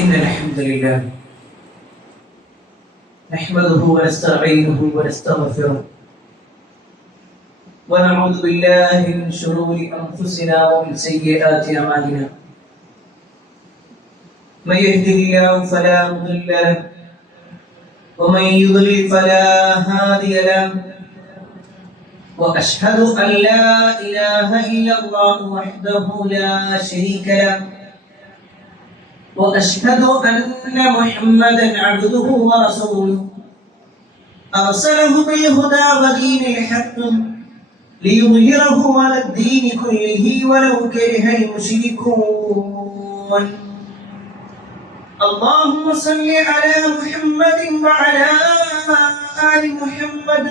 إن الحمد لله نحمده ونستعينه ونستغفره ونعوذ بالله من شرور أنفسنا ومن سيئات أعمالنا. من يهده الله فلا مضل له ومن يضلل فلا هادي له. وأشهد أن لا إله إلا الله وحده لا شريك له وأشهد أن محمدا عبده ورسوله أرسله بالهدى ودين الحق ليظهره على الدين كله ولو كره المشركون. اللهم صل على محمد وعلى آل محمد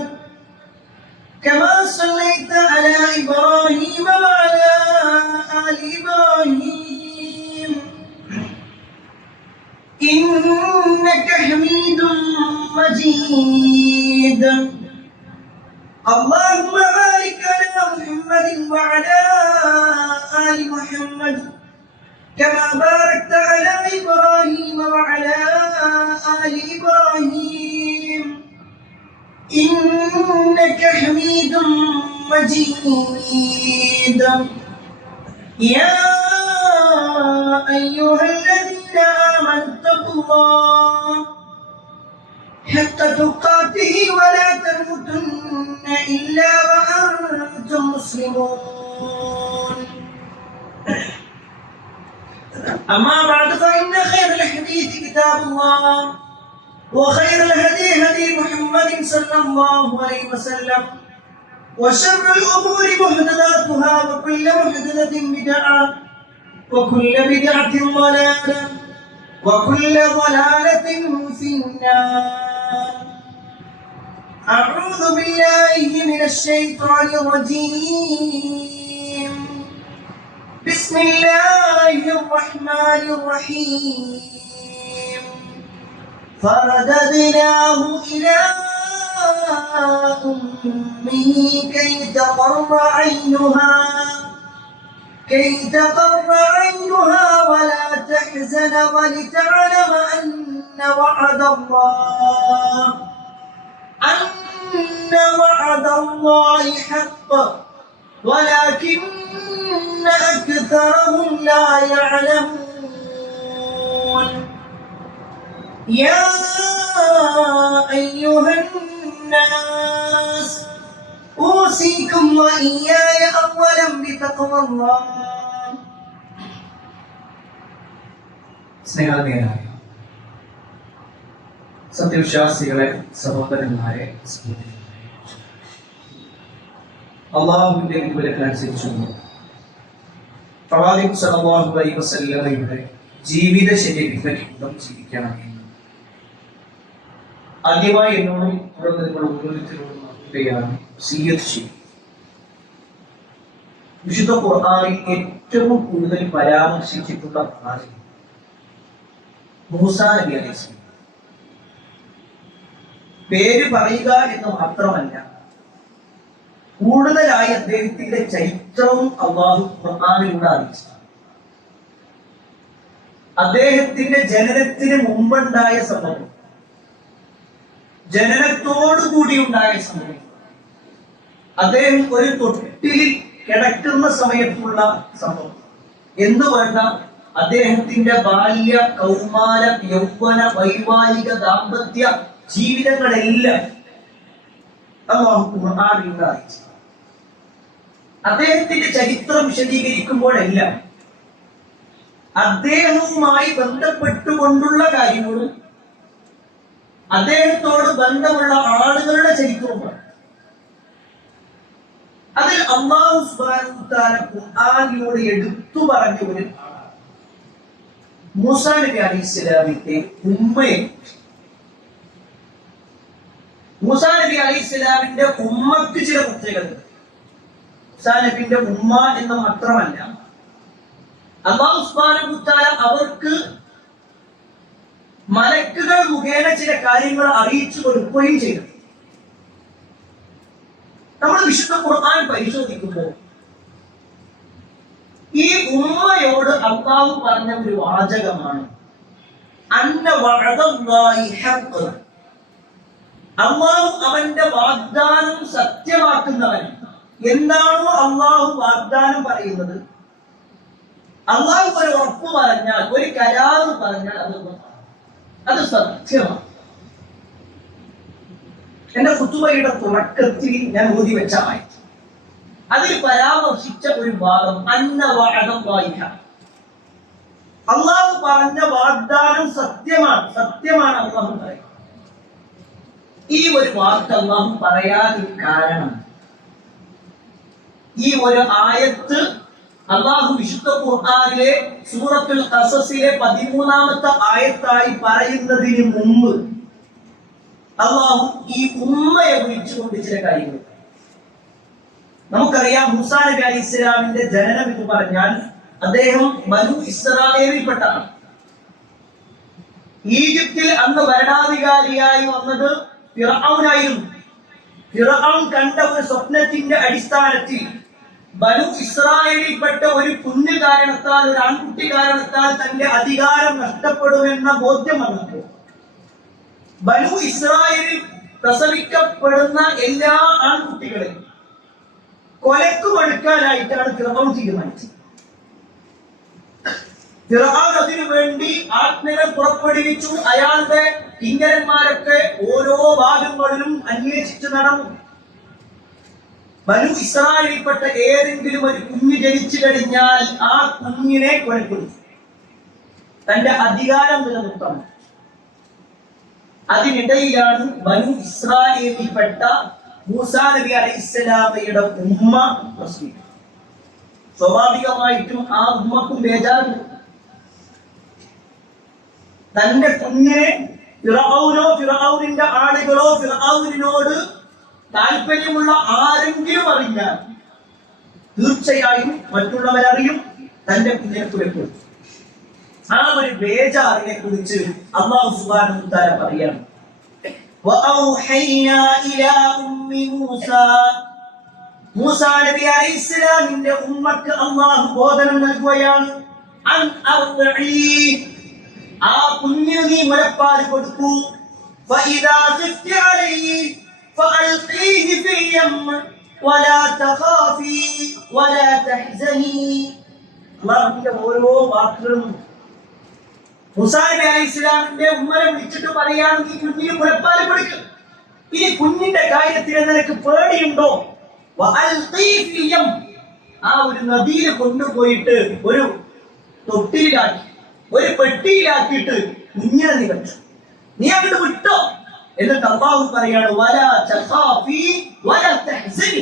كما صليت على إبراهيم وعلى آل إبراهيم إنك حميد مجيد. اللهم بارك على محمد وعلى آل محمد كما باركت على إبراهيم وعلى آل إبراهيم إنك حميد مجيد. يا أيها الذين آمنوا اتقوا الله حق تقاته ولا تموتن إلا وأنتم مسلمون. أما بعد فإن خير الحديث كتاب الله وخير الهدي هدي محمد صلى الله عليه وسلم وشر الأمور محدثاتها وكل محدثة بدعة وكل بدعة ضلالة وكل ضلالة في النار. أعوذ بالله من الشيطان الرجيم. بسم الله الرحمن الرحيم. فرددناه إلى أمه كي تقر عينها ولا تحزن ولتعلم أن وعد الله حق ولكن أكثرهم لا يعلمون. يا أيها الناس أوصيكم وإياي أولا بتقوى الله. സ്നേഹനിധിയായ സത്യവിശ്വാസികളെ, സഹോദരന്മാരെ, അള്ളാഹുവിന്റെ വിവരത്തിനനുസരിച്ചു പ്രവാചകൻ സല്ലല്ലാഹു അലൈഹി വസല്ലമയുടെ ജീവിത ശൈലിയിലും ജീവിക്കണം എന്ന് ആദ്യമായി എന്നോടും തുടർന്ന് നിങ്ങൾ ഓരോരുത്തരോടും നടത്തുകയാണ് വസിയ്യത്ത് ചെയ്യും. വിശുദ്ധ ഖുർആനിൽ ഏറ്റവും കൂടുതൽ പരാമർശിച്ചിട്ടുള്ള ആള് മൂസാ നബി അലൈഹിസ്സലാം. പേര് പറയുക എന്ന് മാത്രമല്ല, കൂടുതലായി അദ്ദേഹത്തിന്റെ ചരിത്രവും അല്ലാഹു ഖുർആനിലൂടെ അറിയിച്ചു. അദ്ദേഹത്തിന്റെ ജനനത്തിന് മുമ്പുണ്ടായ സംഭവം, ജനനത്തോടുകൂടി ഉണ്ടായ സംഭവം, അദ്ദേഹം ഒരു തൊട്ടിലിൽ കിടക്കുന്ന സമയത്തുള്ള സംഭവം എന്ന് വേണ്ട അദ്ദേഹത്തിന്റെ ബാല്യ, കൗമാര, യൗവന, വൈവാഹിക, ദാമ്പത്യ ജീവിതങ്ങളെല്ലാം അല്ലാഹു ഖുർആനിലൂടെ അറിയിച്ചു. അദ്ദേഹത്തിന്റെ ചരിത്രം വിശദീകരിക്കുമ്പോഴെല്ലാം അദ്ദേഹവുമായി ബന്ധപ്പെട്ടുകൊണ്ടുള്ള കാര്യങ്ങളും അദ്ദേഹത്തോട് ബന്ധമുള്ള ആളുകളുടെ ചരിത്രവുമാണ്. അതിൽ അല്ലാഹു സുബ്ഹാനഹു വ തആല ഖുർആനിലൂടെ എടുത്തു പറഞ്ഞ ഒരു മൂസാ നബി അലൈഹിസ്സലാമിന്റെ ഉമ്മയെ. മൂസാ നബി അലൈഹിസ്സലാമിന്റെ ഉമ്മക്ക് ചില പ്രത്യേകതകൾ. മൂസാ നബിന്റെ ഉമ്മ എന്ന് മാത്രമല്ല, അല്ലാഹു സുബ്ഹാനഹു വ തആല അവർക്ക് മലക്കുകൾ മുഖേന ചില കാര്യങ്ങൾ അറിയിച്ചു കൊടുക്കുകയും ചെയ്തു. നമ്മൾ വിശുദ്ധ ഖുർആൻ പരിശോധിക്കുമ്പോൾ ഈ ഉമ്മയോട് അല്ലാഹു പറഞ്ഞ ഒരു വാചകമാണ് അന്ന വഅദല്ലാഹി ഹഖ്, അല്ലാഹു അവന്റെ വാഗ്ദാനം സത്യമാക്കുന്നവൻ. എന്താണോ അല്ലാഹു വാഗ്ദാനം പറയുന്നത്, അല്ലാഹു ഒരു ഉറപ്പ് പറഞ്ഞാൽ, ഒരു കരാറ് പറഞ്ഞാൽ അത് സത്യമാണ്. എന്റെ ഖുതുബയുടെ തുടക്കത്തിൽ ഞാൻ ഓതി വെച്ച ആയത്ത്, അതിൽ പരാമർശിച്ച ഒരു ഭാഗം അന്ന വഅദല്ലാഹി ഹഖ്, അല്ലാഹു പറഞ്ഞ വാഗ്ദാനം സത്യമാണ്. സത്യമാണ് അല്ലാഹു പറയുന്നത്. ഈ ഒരു വാക്ക് അല്ലാഹു പറയാൻ കാരണം, ഈ ഒരു ആയത്ത് അല്ലാഹു വിശുദ്ധ ഖുർആനിലെ സൂറത്തുൽ ഖസസിലെ 13ാമത്തെ ആയത്തായി പറയുന്നതിന് മുമ്പ് അല്ലാഹു ഈ ഉമ്മയെ വിളിച്ചുകൊണ്ട് ചില കാര്യങ്ങൾ. നമുക്കറിയാം, മൂസാ നബി അലൈഹി ഇസ്ലാമിന്റെ ജനനം എന്ന് പറഞ്ഞാൽ അദ്ദേഹം ബനു ഇസ്രായേലിൽപ്പെട്ടാണ്. ഈജിപ്തിൽ അന്ന് ഭരണാധികാരിയായി വന്നത് ഫിർഔനായിരുന്നു. ഫിർഔൻ കണ്ട ഒരു സ്വപ്നത്തിന്റെ അടിസ്ഥാനത്തിൽ ബനു ഇസ്രായേലിൽപ്പെട്ട ഒരു കുഞ്ഞു കാരണത്താൽ, ഒരു ആൺകുട്ടി കാരണത്താൽ തന്റെ അധികാരം നഷ്ടപ്പെടുമെന്ന ബോധ്യം വന്നപ്പോൾ ബനു ഇസ്രായേലിൽ പ്രസവിക്കപ്പെടുന്ന എല്ലാ ആൺകുട്ടികളെയും കൊലക്ക് കൊടുക്കാനായിട്ടാണ് ഫിർഔൻ തീരുമാനിച്ചത്. ഫിർഔൻ അതിനു വേണ്ടി ആജ്ഞകൾ പുറപ്പെടുവിച്ചു. അയാളുടെ കിങ്കരന്മാരൊക്കെ ഓരോ ഭാഗങ്ങളിലും അന്വേഷിച്ചു നടന്നു. ബനു ഇസ്രായേലിൽപ്പെട്ട ഏതെങ്കിലും ഒരു കുഞ്ഞ് ജനിച്ചു കഴിഞ്ഞാൽ ആ കുഞ്ഞിനെ കൊലപ്പെടുത്തി തന്റെ അധികാരം നിലനിർത്താൻ. അതിനിടയിലാണ് ബനു ഇസ്രായേലിൽപ്പെട്ട മൂസാ നബി അലൈഹിസ്സലാമയുടെ ഉമ്മ പ്രസവിക്കുന്നത്. സ്വാഭാവികമായിട്ടും ആ ഉമ്മക്കും ബേജാറുണ്ട്. തന്റെ കുഞ്ഞിനെ ഫിർഔനോ ഫിർഔനിന്റെ ആളുകളോ ഫിർഔനിനോട് താല്പര്യമുള്ള ആരെങ്കിലും അറിഞ്ഞാൽ തീർച്ചയായും മറ്റുള്ളവരറിയും, തന്റെ കുഞ്ഞിനെ കുലപ്പെടുത്തും. ആ ഒരു ബേജാറിനെ കുറിച്ച് അല്ലാഹു സുബ്ഹാനഹു വ തആല പറയാണ്, വഅൗഹൈനാ ഇലാ ഉമ്മി മൂസാ, മൂസാ നബി അലൈഹിസ്സലാമിന്റെ ഉമ്മക്ക് അല്ലാഹു ബോധനം നൽകുകയാണ്. അൻ അർദഈ, ആ കുഞ്ഞിന് നീ മുലപ്പാൽ കൊടുക്കൂ. ഫഇദാ ഖിഫ്തി അലൈഹി ഫഅൽഖീഹി ഫിൽ യം വലാ തഖാഫി വലാ തഹ്സനി. അല്ലാഹുവിന്റെ ഓരോ വാക്കുകളും മൂസാ നബി അലൈഹിസ്സലാമിന്റെ ഉമ്മനെ വിളിച്ചിട്ട് പറയാണ്, നീ കുഞ്ഞിന് മുലപ്പാൽ കൊടുക്കുക. ഈ കുഞ്ഞിന്റെ കാര്യത്തിൽ നിനക്ക് പേടിയുണ്ടോ? വഅൽഖീ ഫിൽ യം, ആ ഒരു നദിയിൽ കൊണ്ടുപോയിട്ട് ഒരു തൊട്ടിലാക്കി, ഒരു പെട്ടിയിലാക്കിയിട്ട് കുഞ്ഞിനെ നീ വെച്ചു, നീ അങ്ങോട്ട് വിട്ടോ. എന്നിട്ട് അല്ലാഹു പറയാണ്, വലാ തഖാഫി വലാ തഹ്സനി,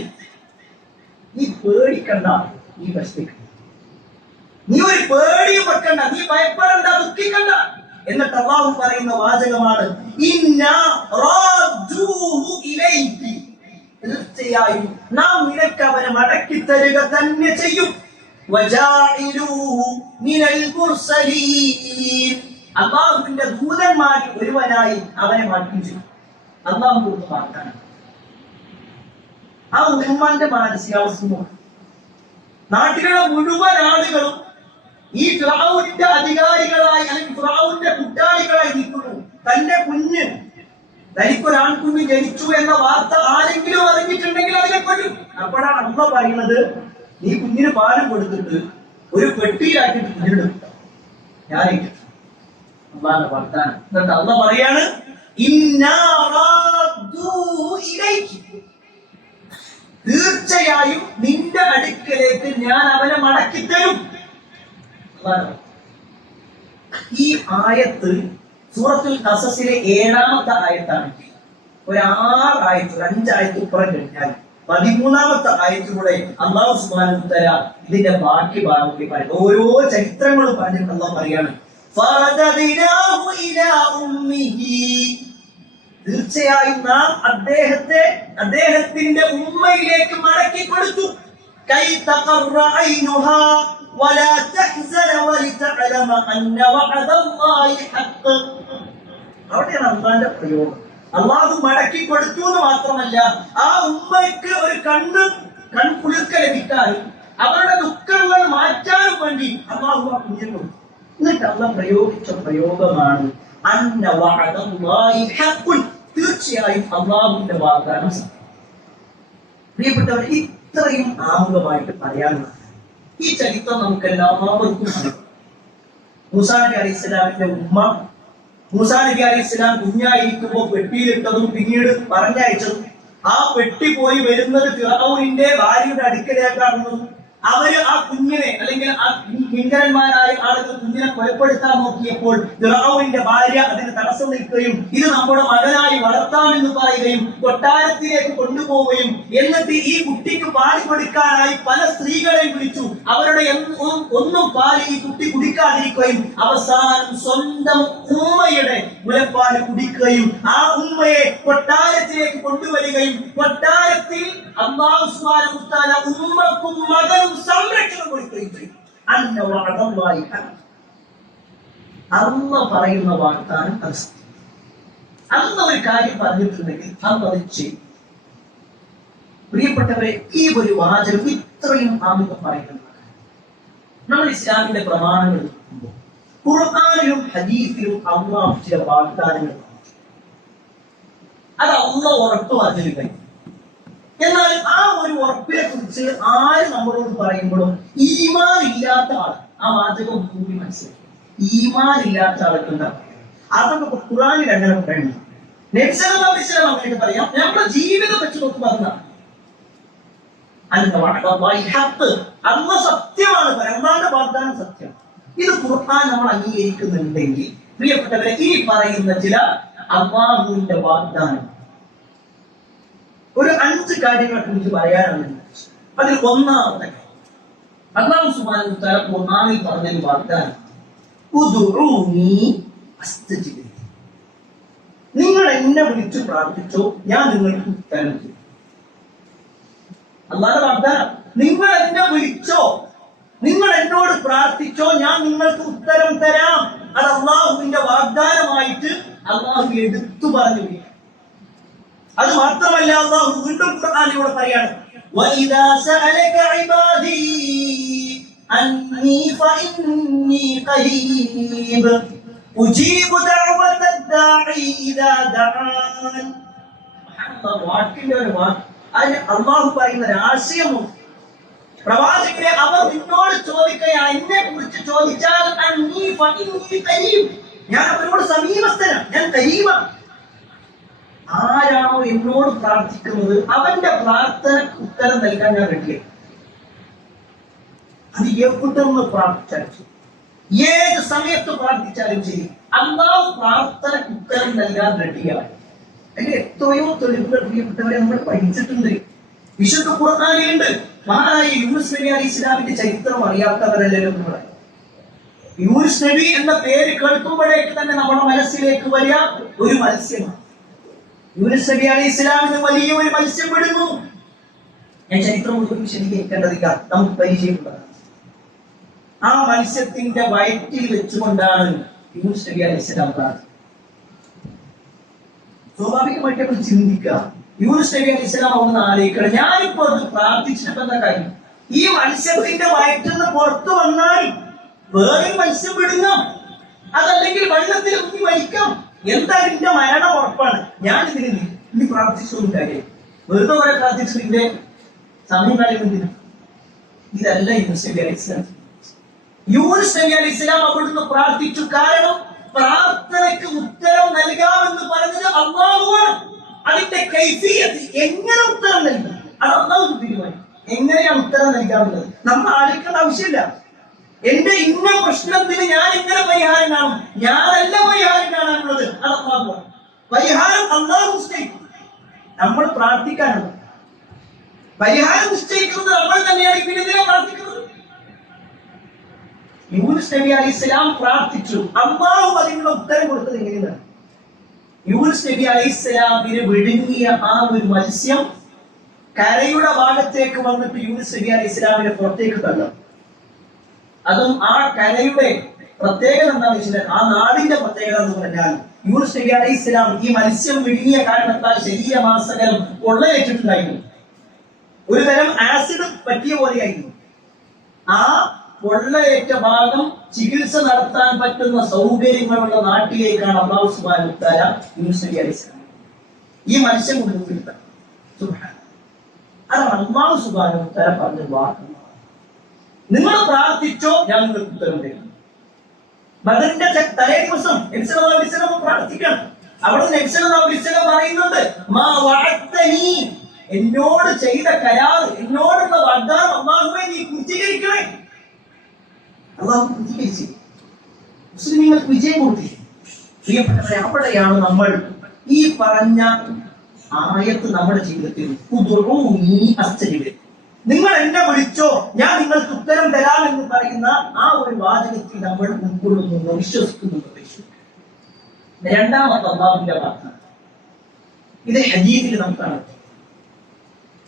നീ പേടിക്കണ്ട, നീ വിഷമിക്കണ്ട, നീ ഒരു പേടിയും വെക്കണ്ട, നീ ഭയപ്പെടണ്ട, ദുഃഖിക്കണ്ട. എന്നിട്ട് അല്ലാഹു പറയുന്ന വാചകമാണ്, ഇന്നാ റാദ്ദൂഹു ഇലൈകി, തീർച്ചയായും നാം നിനക്ക് അവനെ മടക്കി തരിക തന്നെ ചെയ്യും. വജാഇലൂഹു മിനൽ മുർസലീൻ, അല്ലാഹുവിന്റെ ദൂതന്മാരിൽ ഒരുവനായി അവനെ മാറ്റി ചെയ്യും. അല്ലാഹു കൊടുത്ത വാഗ്ദാനം. ആ ഉമ്മന്റെ മാനസികാവസ്ഥ നാട്ടിലുള്ള മുഴുവൻ ആളുകളും ഈ ഫിർഔനിന്റെ അധികാരികളായി അല്ലെങ്കിൽ ഫിർഔനിന്റെ കൂട്ടാളികളായി നിൽക്കുന്നു. തന്റെ കുഞ്ഞ്, തനിക്കൊരാൺകുഞ്ഞ് ജനിച്ചു എന്ന വാർത്ത ആരെങ്കിലും അറിഞ്ഞിട്ടുണ്ടെങ്കിൽ അതിനെ കൊല്ലും. അപ്പോഴാണ് അമ്മ പറയുന്നത്, നീ കുഞ്ഞിന് പാലും കൊടുത്തിട്ട് ഒരു പെട്ടിയിലാക്കിയിട്ട് കുഞ്ഞിനെടുത്ത ഞാൻ അള്ളാഹുവിന്റെ വാഗ്ദാനം. എന്നിട്ട് അള്ളാഹ് പറയാണ്, ഇന്നാ റാദ്ദൂഹു ഇലൈകി, തീർച്ചയായും നിന്റെ അടുക്കലേക്ക് ഞാൻ അവനെ മടക്കി തരും. ഈ ആയത്ത് സൂറത്തുൽ ഖസസിലെ 7ാമത്തെ ആയത്താണ്. ഒരു 6 ആയത്ത്, 5 ആയത്ത് ഇപ്പുറം കഴിഞ്ഞാൽ 13ാമത്തെ ആയത്തിലൂടെ അല്ലാഹു സുബ്ഹാനഹു വ തആല ഇതിന്റെ ബാക്കി ഭാഗം പറയും. ഓരോ ചരിത്രങ്ങളും പറഞ്ഞിട്ട് അല്ലാഹു പറയാണ്, ഫറദദിനാഹു ഇലാ ഉമ്മിഹി, തീർച്ചയായും നാം അദ്ദേഹത്തിന്റെ ഉമ്മയിലേക്ക് മടക്കി കൊടുത്തു. കൈ തഖറ ഐനുഹാ വലാ തഹ്സന വലിതഅലമ അന്ന വഅദല്ലാഹി ഹഖ്. അവിടെയാണ് അല്ലാഹുവിന്റെ പ്രയോഗം. അല്ലാഹു മടക്കി കൊടുത്തു എന്ന് മാത്രമല്ല, ആ ഉമ്മയ്ക്ക് ഒരു കൺകുളിർക്ക ലഭിക്കാനും അവരുടെ ദുഃഖങ്ങൾ മാറ്റാനും വേണ്ടി അല്ലാഹു ആ കുഞ്ഞിനെ കൊടുത്തു. എന്നിട്ട് അള്ളാഹ് പ്രയോഗിച്ച പ്രയോഗമാണ് അന്ന വഅദല്ലാഹി ഹഖ്ഖുൻ, തീർച്ചയായും അള്ളാഹുവിന്റെ വാഗ്ദാനം സത്യം. പ്രിയപ്പെട്ടവർ, ഇത്രയും ആമുഖമായിട്ട് പറയാനുള്ളത് ഈ ചരിത്രം നമുക്ക് എല്ലാവർക്കും അറിയാം. മൂസാ നബി അലൈഹി സ്വലാമിന്റെ ഉമ്മ മൂസാ നബി അലൈഹി സ്വലാം കുഞ്ഞായിരിക്കുമ്പോൾ പെട്ടിയിലിട്ടതും പിന്നീട് പറഞ്ഞയച്ചതും ആ പെട്ടി പോയി വരുന്നത് ഫിറഔനിന്റെ ഭാര്യയുടെ അടുക്കലേക്കാണെന്നതും അവര് ആ കുഞ്ഞിനെ അല്ലെങ്കിൽ ആ കിങ്കരന്മാരായ ആളുകൾ കുഞ്ഞിനെ കൊലപ്പെടുത്താൻ നോക്കിയപ്പോൾ ഫിറഔനിന്റെ ഭാര്യ അതിന് തടസ്സം നിൽക്കുകയും ഇത് നമ്മുടെ മകനായി വളർത്താമെന്ന് പറയുകയും കൊട്ടാരത്തിലേക്ക് കൊണ്ടുപോവുകയും എന്നിട്ട് ഈ കുട്ടിക്ക് പാല് കൊടുക്കാനായി പല സ്ത്രീകളെയും വിളിച്ചു. അവരുടെ ഒന്നും പാല് ഈ കുട്ടി കുടിക്കാതിരിക്കുകയും അവസാനം സ്വന്തം ഉമ്മയുടെ മുലപ്പാല് കുടിക്കുകയും ആ ഉമ്മയെ കൊട്ടാരത്തിലേക്ക് കൊണ്ടുവരികയും കൊട്ടാരത്തിൽ അല്ലാഹു സുബ്ഹാനഹു വ തആല ഉമ്മക്കും മകനും സംരക്ഷണം കൊടുക്കുകയും ചെയ്യും. അല്ലാഹു പറയുന്ന വാഗ്ദാനം അന്ന് ഒരു കാര്യം പറഞ്ഞിട്ടുണ്ടെങ്കിൽ അത് ചെയ്യും. പ്രിയപ്പെട്ടവരെ, ഈ ഒരു വാചകം ഇത്രയും ആമുഖം പറയുന്നത് നമ്മൾ ഇസ്ലാമിന്റെ പ്രമാണങ്ങൾ നോക്കുമ്പോൾ ഖുർആനിലും ഹദീസിലും അല്ലാഹു ചില വാഗ്ദാനങ്ങൾ അത് അല്ലാഹു ഉറപ്പ് പറഞ്ഞിരിക്കുന്നു. എന്നാൽ ആ ഒരു ഉറപ്പിനെ കുറിച്ച് ആര് നമ്മളോട് പറയുമ്പോഴും ഈമാൻ ഇല്ലാത്ത ആൾ ആ വാചകം കൂടി മനസ്സിലാക്കി. ഈമാൻ ഇല്ലാത്ത ആൾക്ക് എന്താ അതൊക്കെ ഖുർആനിൽ അങ്ങനെ പറയുന്നു. നബി സല്ലല്ലാഹു അലൈഹി വസല്ലം അങ്ങനെയൊക്കെ പറയാം. നമ്മുടെ ജീവിതം വെച്ച് നോക്കി പറഞ്ഞതാണ് അല്ലാഹു സത്യമാണ്, അല്ലാഹുവിന്റെ വാഗ്ദാനം സത്യം. ഇത് ഖുർആൻ നമ്മൾ അംഗീകരിക്കുന്നുണ്ടെങ്കിൽ പ്രിയപ്പെട്ടവരെ, ഈ പറയുന്ന ചില അല്ലാഹുവിന്റെ വാഗ്ദാനം ഒരു 5 കാര്യങ്ങളെ കുറിച്ച് പറയാനാണ്. അതിൽ ഒന്നാമത്തെ അല്ലാഹു സുബ്ഹാനഹു വ തആല ഖുർആനിൽ പറഞ്ഞ വാഗ്ദാനം ഉദ്ഉനി അസ്തജിബ്, നിങ്ങൾ എന്നെ വിളിച്ചു പ്രാർത്ഥിച്ചോ ഞാൻ നിങ്ങൾക്ക് ഉത്തരം ചെയ്യും. അല്ലാഹുവിന്റെ വാഗ്ദാനം, നിങ്ങൾ എന്നെ വിളിച്ചോ, നിങ്ങൾ എന്നോട് പ്രാർത്ഥിച്ചോ ഞാൻ നിങ്ങൾക്ക് ഉത്തരം തരാം. അത് അല്ലാഹുവിന്റെ വാഗ്ദാനമായിട്ട് അല്ലാഹു എടുത്തു പറഞ്ഞു. അത് മാത്രമല്ല, അല്ലാഹു വീണ്ടും ഖുർആനിലൂടെ പറയാണ് വഇദാ സഅലക ഇബാദി അന്നി ഫഇന്നി ഖരീബ് ഉജീബു ദഅവതദ്ദാഇ ഇദാ ദഅൻ. വാക്കിന്റെ ഒരു വാക്ക് അല്ലാഹു പറയുന്ന ആശയമുണ്ട്. പ്രവാചകരെ, അവർ നിന്നോട് ചോദിക്കുകയാണ്, എന്നെ കുറിച്ച് ചോദിച്ചാൽ അന്നി ഫഇന്നി ഖരീബ്, ഞാൻ അവരോട് സമീപസ്ഥനാണ്, ഞാൻ ഖരീബാണ്. ആരാണോ എന്നോട് പ്രാർത്ഥിക്കുന്നത് അവന്റെ പ്രാർത്ഥനക്ക് ഉത്തരം നൽകാൻ ഞാൻ റെഡിയായി. അത് എവിടുന്ന് പ്രാർത്ഥിച്ചാലും ശരി, ഏത് സമയത്ത് പ്രാർത്ഥിച്ചാലും ശരി, അല്ലാഹു പ്രാർത്ഥനക്ക് ഉത്തരം നൽകാൻ റെഡിയാണ്. അതിന് എത്രയോ തെളിവുകൾ പ്രിയപ്പെട്ടവരെ നമ്മൾ പഠിച്ചിട്ടുണ്ട്, വിശുദ്ധ ഖുർആനിലുണ്ട്. മഹാനായ യൂനുസ് നബി അലൈഹി ഇസ്ലാമിന്റെ ചരിത്രം അറിയാത്തവരല്ലല്ലോ നമ്മൾ. യൂനുസ് നബി എന്ന പേര് കേൾക്കുമ്പോഴേക്ക് തന്നെ നമ്മുടെ മനസ്സിലേക്ക് വരിക ഒരു മത്സ്യമാണ്. യൂനുസ് നബി അലൈഹി ഇസ്ലാമിന് വലിയ ഒരു മത്സ്യം വിടുന്നു. ഞാൻ ചരിത്രം മുഴുവൻ വിശദീകരിക്കേണ്ടതില്ല, നമുക്ക് പരിചയമുള്ളതാണ്. ആ മത്സ്യത്തിന്റെ വയറ്റിൽ വെച്ചുകൊണ്ടാണ് യൂനുസ് നബി അലൈഹി ഇസ്ലാം പ്രാർത്ഥിച്ചത്. സ്വാഭാവികമായിട്ട് നമ്മൾ ചിന്തിക്കുക, യൂനുസ് നബി അലൈഹി ഇസ്ലാം ഒന്ന് ആലോചിക്കണം, ഞാനിപ്പോ അത് പ്രാർത്ഥിച്ചിട്ട് എന്താ കാര്യം? ഈ മത്സ്യത്തിന്റെ വയറ്റിൽ നിന്ന് പുറത്തു വന്നാൽ വേറെ മത്സ്യം വിടുങ്ങാം, അതല്ലെങ്കിൽ വെള്ളത്തിൽ മുങ്ങി മരിക്കാം, എന്തായാലും എന്റെ മരണം ഉറപ്പാണ്. ഞാൻ ഇതിന് ഇനി പ്രാർത്ഥിച്ചൊന്നും കാര്യം, വെറുതെ കുറെ പ്രാർത്ഥിച്ചതിന്റെ സമയം കളയുന്നതിന് ഇതല്ല യൂനുസ് നബി അലൈഹി ഇസ്ലാം. യൂനുസ് നബി അലൈഹി ഇസ്ലാം അവിടുന്ന് പ്രാർത്ഥിച്ചു. കാരണം പ്രാർത്ഥനയ്ക്ക് ഉത്തരം നൽകാമെന്ന് പറഞ്ഞത് അല്ലാഹുവാണ്. അതിന്റെ കൈഫിയത്ത്, എങ്ങനെ ഉത്തരം നൽകും അത് അല്ലാഹു തീരുമാനിക്കും. എങ്ങനെയാണ് ഉത്തരം നൽകാവുന്നത് നമ്മൾ ആലോചിക്കേണ്ട ആവശ്യമില്ല. എന്റെ ഇന്ന പ്രശ്നത്തിന് ഞാൻ എങ്ങനെ പരിഹാരം കാണും? ഞാനല്ല പരിഹാരം കാണാനുള്ളത്, അത് അല്ലാഹുവാണ്. പരിഹാരം അല്ലാഹു നിശ്ചയിക്കും, നമ്മൾ പ്രാർത്ഥിക്കാനുള്ളത്. പരിഹാരം നിശ്ചയിക്കുന്നത് നമ്മൾ തന്നെയാണ്. പിന്നെ പ്രാർത്ഥിക്കുന്നത് യൂനുസ് നബി അലൈഹി ഇസ്ലാം പ്രാർത്ഥിച്ചു, അല്ലാഹു അതിനുള്ള ഉത്തരം കൊടുത്തത് എങ്ങനെയാണ്? യൂനുസ് നബി അലൈഹി ഇസ്ലാമിന് വിഴുങ്ങിയ ആ ഒരു മത്സ്യം കരയുടെ ഭാഗത്തേക്ക് വന്നിട്ട് യൂനുസ് നബി അലൈഹി ഇസ്ലാമിനെ പുറത്തേക്ക് തള്ളും. അതും ആ കരയുടെ പ്രത്യേകത എന്താണെന്ന് വെച്ചാൽ, ആ നാടിന്റെ പ്രത്യേകത എന്ന് പറഞ്ഞാൽ യൂനുസ് നബി അലൈഹി ഇസ്ലാം ഈ മത്സ്യം വിഴുങ്ങിയ കാരണത്താൽ ശരീരമാസകലം പൊള്ളയേറ്റിട്ടുണ്ടായിരുന്നു. ഒരു തരം ആസിഡ് പറ്റിയ പോലെയായിരുന്നു. ആ പൊള്ളയേറ്റ ഭാഗം ചികിത്സ നടത്താൻ പറ്റുന്ന സൗകര്യങ്ങളുള്ള നാട്ടിലേക്കാണ് അല്ലാഹു സുബ്ഹാനഹു വ തആല യൂനുസ് നബി അലൈഹി സ്വലാം ഈ മനുഷ്യൻ കൊണ്ടുപോയിരുന്നത്. അതാണ് അല്ലാഹു സുബ്ഹാനഹു വ തആല പറഞ്ഞ വാക്ക്. നിങ്ങൾ പ്രാർത്ഥിച്ചോ, ഞാൻ നിങ്ങൾക്ക് ഉത്തരം തരും. ബദറിന്റെ തലേ ദിവസം നബി സല്ലല്ലാഹു അലൈഹി വസല്ലം പ്രാർത്ഥിക്കണം. അവിടെ നബി സല്ലല്ലാഹു അലൈഹി വസല്ലം പറയുന്നുണ്ട്, മാ വഅദ്തനി, എന്നോട് ചെയ്ത കരാർ, എന്നോടുള്ള വാഗ്ദാനം അല്ലാഹുവേ നീ പൂർത്തീകരിക്കണേ. അല്ലാഹു പൂർത്തീകരിച്ചു, മുസ്ലിമീങ്ങൾക്ക് വിജയം കൊടുത്തു. പ്രിയപ്പെട്ടവരെ, അവിടെയാണ് നമ്മൾ ഈ പറഞ്ഞ ആയത്ത് നമ്മുടെ ജീവിതത്തിൽ നിങ്ങൾ എന്നെ വിളിച്ചോ, ഞാൻ നിങ്ങൾക്ക് ഉത്തരം തരാമെന്ന് പറയുന്ന ആ ഒരു വാചകത്തിൽ നമ്മൾ ഉൾക്കൊള്ളുന്നു, വിശ്വസിക്കുന്നു. രണ്ടാമത്തെ അല്ലാഹുവിന്റെ പ്രാർത്ഥന, ഇത് ഹദീസിൽ നമുക്കാണ്.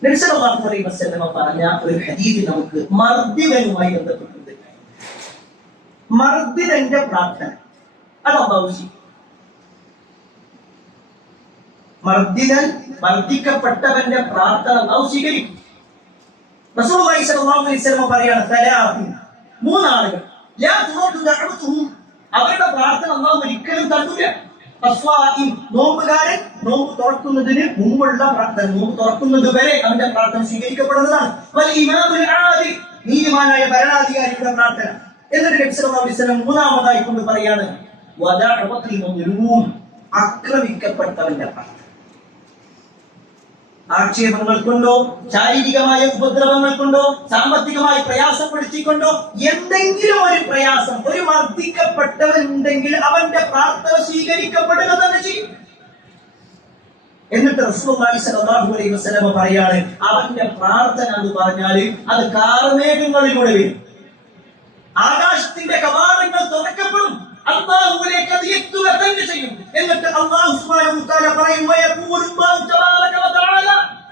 നബി സല്ലല്ലാഹു അലൈഹി വസല്ലം പറഞ്ഞ ഒരു ഹദീസിൽ നമുക്ക് മർദ്ദിതനുമായി ബന്ധപ്പെട്ടുണ്ട്. മർദ്ദിതന്റെ പ്രാർത്ഥന അത് അല്ലാഹു ചെയ്യും. മർദ്ദിക്കപ്പെട്ടവന്റെ പ്രാർത്ഥന അല്ലാഹു സ്വീകരിക്കും. റസൂലുള്ളാഹി സ്വല്ലല്ലാഹു അലൈഹി വസല്ലം പറയാണ്, മൂന്നാളുകൾ ലാ തുറദ്ദു ദഅവതുഹും, അവരുടെ പ്രാർത്ഥന അല്ലാഹു ഒരിക്കലും തള്ളില്ല. നോമ്പുകാരൻ നോമ്പ് തുറക്കുന്നതിന് മുമ്പുള്ള പ്രാർത്ഥന, നോമ്പ് തുറക്കുന്നത് വരെ അവന്റെ പ്രാർത്ഥന സ്വീകരിക്കപ്പെടുന്നതാണ്. നീതിമാനായ ഭരണാധികാരിയുടെ പ്രാർത്ഥന. എന്നിട്ട് നബി സല്ലല്ലാഹു അലൈഹി വസല്ലം മൂന്നാമതായി കൊണ്ട് പറയാണ്, ആക്രമിക്കപ്പെട്ടവന്റെ പ്രാർത്ഥന. ആക്ഷേപങ്ങൾ കൊണ്ടോ ശാരീരികമായ ഉപദ്രവങ്ങൾ കൊണ്ടോ സാമ്പത്തികമായി പ്രയാസപ്പെടുത്തിക്കൊണ്ടോ എന്തെങ്കിലും ഒരു പ്രയാസം ഒരു മർദ്ദിക്കപ്പെട്ടവൻ ഉണ്ടെങ്കിൽ അവന്റെ പ്രാർത്ഥന സ്വീകരിക്കപ്പെടുക തന്നെ ചെയ്യും. എന്നിട്ട് റസൂലുള്ളാഹി സ്വല്ലല്ലാഹു അലൈഹി വസല്ലം പറയാണ്, അവന്റെ പ്രാർത്ഥന എന്ന് പറഞ്ഞാൽ അത് കാർമേഘങ്ങളിലൂടെ വരും, ആകാശത്തിന്റെ കവാടങ്ങൾ തുറക്കപ്പെടും, അല്ലാഹുവിലേക്ക് അത് എത്തുക തന്നെ ചെയ്യും. എന്നിട്ട് അല്ലാഹു സുബ്ഹാനഹു വ തആല പറയും, വയഖൂലുല്ലാഹു തബാറക വ തആല,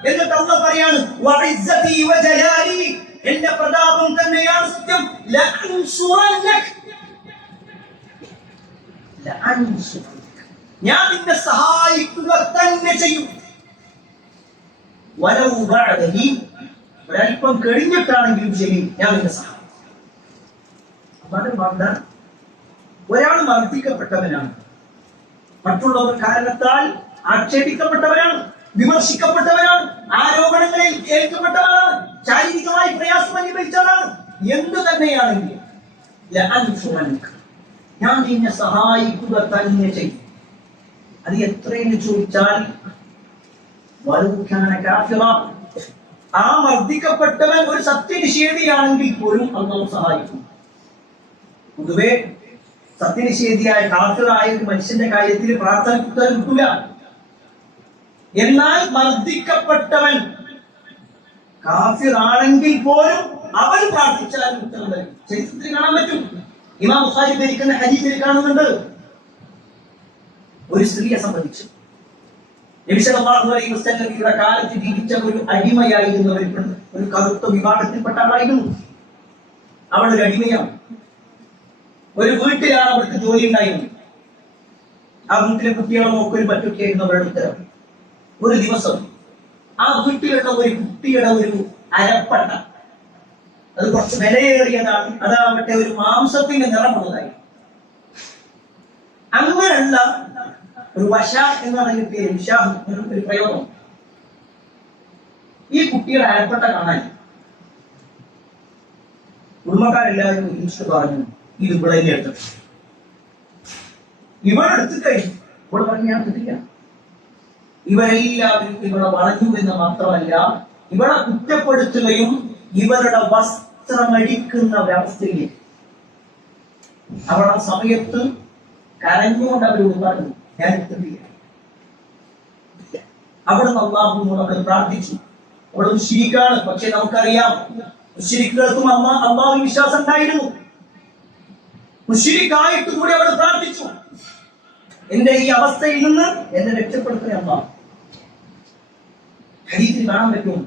എന്നിട്ട് അല്ലാഹു പറയാണ്, വഇസ്സതി വജലാലി, എന്റെ പ്രതാപം തന്നെയാണ് സത്യം, ലഅൻസുറന്നക, ഞാൻ നിന്നെ സഹായിക്കുക തന്നെ ചെയ്യും. വലൗ ബഅദഹി, ഒരൽപ്പം കഴിഞ്ഞിട്ടാണെങ്കിലും ശരി ഞാൻ നിന്നെ സഹായിക്കും. വാഗ്ദാനം. ഒരാൾ മർദ്ദിക്കപ്പെട്ടവനാണ്, മറ്റുള്ളവർ കാരണത്താൽ ആക്ഷേപിക്കപ്പെട്ടവരാണ്, വിമർശിക്കപ്പെട്ടവരാണ്, ആരോപണങ്ങളിൽ ഏൽക്കപ്പെട്ടവരാണ്, ശാരീരികമായി പ്രയാസം അനുഭവിച്ചവരാണ്. എന്തു തന്നെയാണെങ്കിലും ഞാൻ നിന്നെ സഹായിക്കുക തന്നെ ചെയ്യും. അത് എത്രയെന്ന് ചോദിച്ചാൽ, ആ മർദ്ദിക്കപ്പെട്ടവൻ ഒരു സത്യനിഷേധിയാണെങ്കിൽ പോലും അല്ലാഹു സഹായിക്കും. പൊതുവെ സത്യനിഷേധിയായ കാഫിറായ ഒരു മനുഷ്യന്റെ കാര്യത്തിൽ പ്രാർത്ഥനയ്ക്ക് ഉത്തരം കിട്ടില്ല. എന്നാൽ മർദ്ദിക്കപ്പെട്ടവൻ കാഫിറാണെങ്കിൽ പോലും അവൻ പ്രാർത്ഥിച്ചാൽ ഉത്തരം തരും. ചരിത്രത്തിൽ കാണാൻ പറ്റും. ഇമാം ബുഖാരി ധരിക്കുന്ന ഹദീസിൽ കാണുന്നുണ്ട്, ഒരു സ്ത്രീയെ സംബന്ധിച്ച് നബി സല്ലല്ലാഹു അലൈഹി വസല്ലമയുടെ കാലത്ത് ജീവിച്ച ഒരു അടിമയായിരുന്ന ഒരു കറുത്ത വിഭാഗത്തിൽപ്പെട്ട ആളായിരുന്നു. അവൾ ഒരു അടിമയാണ്. ഒരു വീട്ടിലാണ് അവർക്ക് ജോലി ഉണ്ടായിരുന്നത്. ആ വീട്ടിലെ കുട്ടികളെ നോക്കൊരു പറ്റൊക്കെയായിരുന്നു അവരുടെ ഉത്തരവ്. ഒരു ദിവസം ആ വീട്ടിലുള്ള ഒരു കുട്ടിയുടെ ഒരു അരപ്പട്ട, അത് കുറച്ച് വിലയേറിയതാണ്, അതാവട്ടെ ഒരു മാംസത്തിന്റെ നിറമുള്ളതായി. അങ്ങനെയുള്ള ഒരു വശ എന്ന് പറയുന്ന പേര്, വിശാഹ് ഒരു പ്രയോഗം. ഈ കുട്ടിയുടെ അരപ്പട്ട കാണാൻ കുടുംബക്കാരെല്ലാവരും ഒരുമിച്ച് പറഞ്ഞു, ഇത് ഇവിടെ എടുത്തു. ഇവരെടുത്ത് കഴിഞ്ഞു. ഇവിടെ പറഞ്ഞ് ഞാൻ കിട്ടില്ല. ഇവരെല്ലാവരും ഇവിടെ വളഞ്ഞു എന്ന് മാത്രമല്ല, ഇവിടെ കുറ്റപ്പെടുത്തുകയും ഇവരുടെ വസ്ത്രമടിക്കുന്ന ഒരവസ്ഥയിൽ അവർ ആ സമയത്ത് കരഞ്ഞുകൊണ്ട് അവരോട് പറഞ്ഞു, ഞാൻ എത്തുന്നില്ല. അവിടെ അല്ലാഹുവിനോട് പ്രാർത്ഥിച്ചു. അവിടെ മുശ്രിക്കാണ്, പക്ഷെ നമുക്കറിയാം മുശ്രിക്കുകൾക്കും അല്ലാഹുവിൽ വിശ്വാസം ഉണ്ടായിരുന്നു. മുശ്രിക്കായിട്ട് കൂടി അവൾ പ്രാർത്ഥിച്ചു, എന്റെ ഈ അവസ്ഥയിൽ നിന്ന് എന്നെ രക്ഷപ്പെടുത്തണേ അല്ലാഹ്. ഹദീസിൽ കാണാൻ പറ്റും,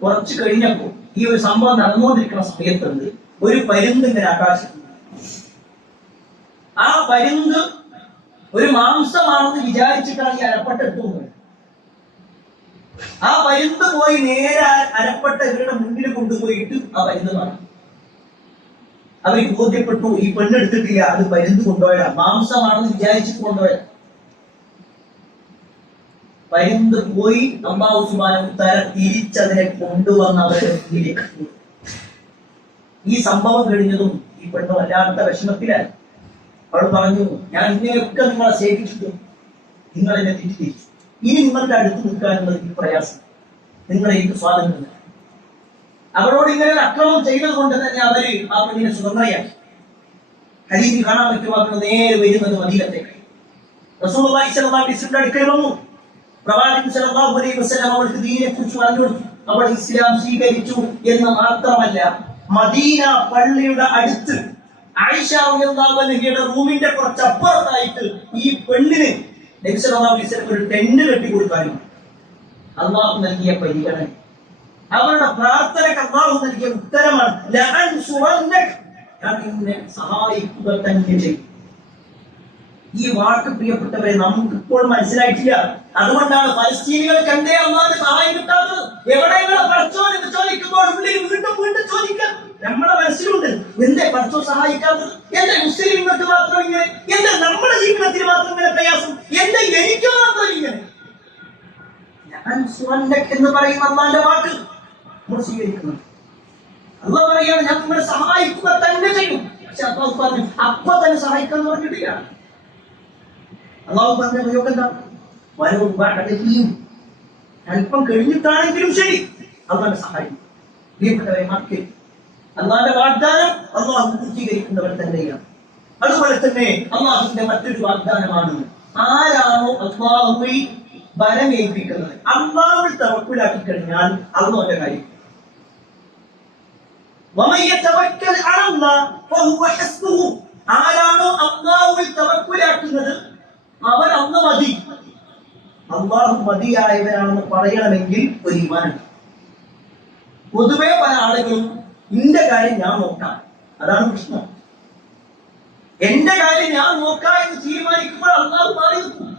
കുറച്ചു കഴിഞ്ഞപ്പോൾ ഈ ഒരു സംഭവം നടന്നുകൊണ്ടിരിക്കുന്ന സമയത്തുണ്ട് ഒരു പരുന്ത് ഇങ്ങനെ ആകാശത്ത്. ആ പരുന്ത് ഒരു മാംസമാണെന്ന് വിചാരിച്ചിട്ടാണ് ഈ അരപ്പട്ടെടുത്തത്. ആ ആ പരുന്ത് പോയി നേരെ അരപ്പെട്ട ഇവരുടെ മുന്നിൽ കൊണ്ടുപോയിട്ട് ആ പരുന്ത് പറഞ്ഞു, നീ എന്നെ സഹായിക്കുക തന്നെ ചെയ്യും. നീ എന്നെ സഹായിക്കുക തന്നെ ചെയ്യും. എന്ന് പറഞ്ഞപ്പോൾ അവർക്ക് ബോധ്യപ്പെട്ടു ഈ പെണ്ണെടുത്തിട്ടില്ല, അത് പരുന്ത് കൊണ്ടുപോയതാ, മാംസമാണെന്ന് വിചാരിച്ചിട്ട് കൊണ്ടുപോയത്. പരുന്ത് പോയി അല്ലാഹു സുബ്ഹാനഹു വതആല തിരിച്ചതിനെ കൊണ്ടുവന്ന് അവരുടെ മുന്നിലേക്ക്. ഈ സംഭവം കഴിഞ്ഞതും ഈ പെണ്ണ് വല്ലാത്ത വിഷമത്തിലായി. അവൾ പറഞ്ഞു, ഞാൻ ഇങ്ങനെയൊക്കെ നിങ്ങളെ സേവിച്ചിട്ടു, നിങ്ങൾ എന്നെ തിരിച്ചു, ഇനി നിങ്ങളുടെ അടുത്ത് നിൽക്കാനുള്ളത് ഈ പ്രയാസം, നിങ്ങളെ എനിക്ക് സ്വാതന്ത്ര്യം. അവരോട് ഇങ്ങനെ ഒരു അക്രമം ചെയ്തത് കൊണ്ട് തന്നെ അവര് ആ പെണ്ണിനെ സ്വതന്ത്രയാക്കി. ഹദീസിൽ കാണാൻ പറ്റുവാക്കുന്നത് നേരെ വരുന്നത് മദീനത്തേക്ക്. റസൂലുള്ളാഹി സ്വല്ലല്ലാഹു അലൈഹി വസല്ലം അടുക്കൽ വന്നു. പ്രവാചകൻ സ്വല്ലല്ലാഹു അലൈഹി വസല്ലം അവൾക്ക് ദീനിനെ കുറിച്ച് പറഞ്ഞു കൊടുത്തു. അവൾ ഇസ്ലാം സ്വീകരിച്ചു എന്ന് മാത്രമല്ല, മദീന പള്ളിയുടെ അടുത്ത് ആയിഷ റളിയല്ലാഹു അൻഹയുടെ റൂമിന്റെ കുറച്ചപ്പുറത്തായിട്ട് ഈ പെണ്ണിന് നബി സല്ലല്ലാഹു അലൈഹി വസല്ലം ഒരു ടെന്റ് കെട്ടി കൊടുക്കാനും അല്ലാഹു നൽകിയ പരിഗണന, അവരുടെ പ്രാർത്ഥനയ്ക്ക് അല്ലാഹു നൽകിയ ഉത്തരമാണ് ഞാൻ നിന്നെ സഹായിക്കുക തന്നെ ചെയ്യും. ഈ വാക്ക് പ്രിയപ്പെട്ടവരെ നമുക്ക് ഇപ്പോൾ മനസ്സിലായിട്ടില്ല. അതുകൊണ്ടാണ് ഫലസ്തീനികൾക്ക് എന്തേ അല്ലാഹുവിന്റെ സഹായം കിട്ടാത്തത്. എവിടെയെങ്കിലും പടച്ചോൻ എന്ന് ചോദിക്കുമ്പോൾ ഉള്ളിൽ വീണ്ടും വീണ്ടും ചോദിക്കാം. നമ്മുടെ മനസ്സിലുണ്ട്, എന്തേ പടച്ചോൻ സഹായിക്കാത്തത്, എന്റെ മുസ്ലിങ്ങൾക്ക് മാത്രം ഇങ്ങനെ, എന്റെ നമ്മുടെ ജീവിതത്തിൽ മാത്രം ഇങ്ങനെ പ്രയാസം, എന്റെ എനിക്ക് മാത്രം ഇങ്ങനെ. ഞാൻ എന്ന് പറയുന്ന അല്ലാഹുവിന്റെ വാക്ക് നമ്മൾ സ്വീകരിക്കണം. അല്ലാഹു പറയാണ്, ഞാൻ നിങ്ങളെ സഹായിക്കുക തന്നെ ചെയ്യും. പക്ഷെ അല്ലാഹു പറഞ്ഞു അപ്പൊ തന്നെ സഹായിക്കാന്ന് പറഞ്ഞിട്ടില്ല. അല്ലാഹു പറഞ്ഞ പ്രയോഗം എന്താ? അല്പം കഴിഞ്ഞിട്ടാണെങ്കിലും ശരി അല്ലാഹുവിനെ സഹായിക്കും. പ്രിയപ്പെട്ടവരെ, മക്കൾ അല്ലാഹുവിന്റെ വാഗ്ദാനം അല്ലാഹു പൂർത്തീകരിക്കുന്നവർ തന്നെയാണ്. അതുപോലെ തന്നെ അല്ലാഹുവിന്റെ മറ്റൊരു വാഗ്ദാനമാണ്, ആരാണോ അല്ലാഹുവിൽ ബലമേൽപ്പിക്കുന്നത്, അല്ലാഹുവിൽ തവക്കുലാക്കി കഴിഞ്ഞാൽ അല്ലാഹുവിന്റെ കാര്യം. ആരാണോ അല്ലാഹുവിൽ തവക്കുലാക്കുന്നത് അവൻ അന്ന് മതി, അല്ലാഹു മതിയായവനാണെന്ന് പറയണമെങ്കിൽ ഒരു ഈമാനുണ്ട്. പൊതുവെ പല ആളുകളും എന്റെ കാര്യം ഞാൻ നോക്കാം, അതാണ് പ്രശ്നം. എന്റെ കാര്യം ഞാൻ നോക്കാം എന്ന് തീരുമാനിക്കുമ്പോൾ അല്ലാഹു മാറി നിൽക്കും.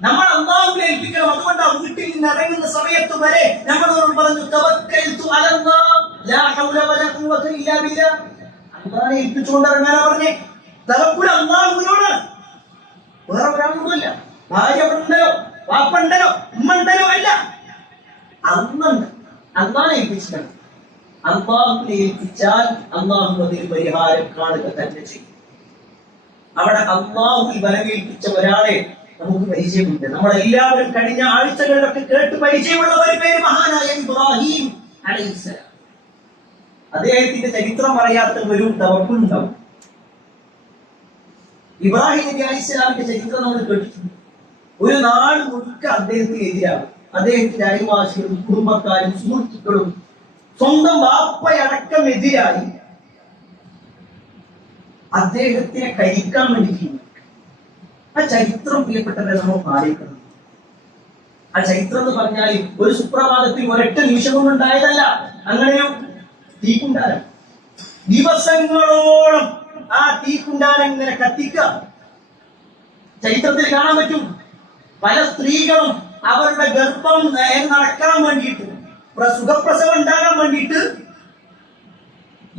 നമ്മൾ അല്ലാഹുവിനെ ഏൽപ്പിക്കണം. അതുകൊണ്ട് ആ വീട്ടിൽ നിന്ന് ഇറങ്ങുന്ന സമയത്ത് വരെ നമ്മളോട് പറഞ്ഞു, തവക്കൽതു അലല്ലാഹ് ലാ ഹൗല വലാ ഖുവത ഇല്ലാ ബില്ലാഹ്. അല്ലാഹുവിനെ ഏൽപ്പിച്ചുകൊണ്ട് ഇറങ്ങാനാ പറഞ്ഞേ. തവക്കുൽ അല്ലാഹുവിനോട്, വേറെ ഒരാളൊന്നുമില്ല. ഭാര്യ ഉണ്ടല്ലോ, വാപ്പുണ്ടല്ലോ, ഉമ്മ ഉണ്ടല്ലോ, അല്ല, അന്നുണ്ട്. അല്ലാഹുവിനെ ഏൽപ്പിച്ചിട്ടുണ്ട്. അല്ലാഹുവിനെ ഏൽപ്പിച്ചാൽ അല്ലാഹു അതിൽ പരിഹാരം കാണുക തന്നെ ചെയ്യും. അവിടെ അല്ലാഹുവിൽ ബലമേൽപ്പിച്ച ഒരാളെ നമുക്ക് പരിചയമുണ്ട്. നമ്മളെല്ലാവരും കഴിഞ്ഞ ആഴ്ചകളിലൊക്കെ കേട്ട് പരിചയമുള്ള ഒരു പേര് മഹാനായ ഇബ്രാഹിം അലൈഹിസ്സലാം. അദ്ദേഹത്തിന്റെ ചരിത്രം പറയാത്ത ഒരു തവക്കുൽ ഉണ്ടാവും. ഇബ്രാഹിം നബി അലൈഹിസ്സലാമിന്റെ ചരിത്രം നമ്മൾ കേട്ടിട്ടുണ്ട്. ഒരു നാട് മുഴുക്ക അദ്ദേഹത്തിന് എതിരാകും. അദ്ദേഹത്തിന്റെ അയൽവാസികളും കുടുംബക്കാരും സുഹൃത്തുക്കളും സ്വന്തം വാപ്പയടക്കം എതിരായി അദ്ദേഹത്തിനെ കരിക്കാൻ വേണ്ടി. ആ ചരിത്രം പ്രിയപ്പെട്ടവരെ നമ്മൾ പാലിക്കണം. ആ ചരിത്രം എന്ന് പറഞ്ഞാൽ ഒരു സുപ്രഭാതത്തിൽ ഒരൊറ്റ നിമിഷം കൊണ്ടുണ്ടായതല്ല. അങ്ങനെയോ തീക്കുണ്ടാരം ദിവസങ്ങളോളം ആ തീക്കുണ്ടാരം ഇങ്ങനെ കത്തിക്കുക ചരിത്രത്തിൽ കാണാൻ പറ്റും. പല സ്ത്രീകളും അവരുടെ ഗർഭം നടക്കാൻ വേണ്ടിയിട്ട്, സുഖപ്രസവം ഉണ്ടാകാൻ വേണ്ടിയിട്ട്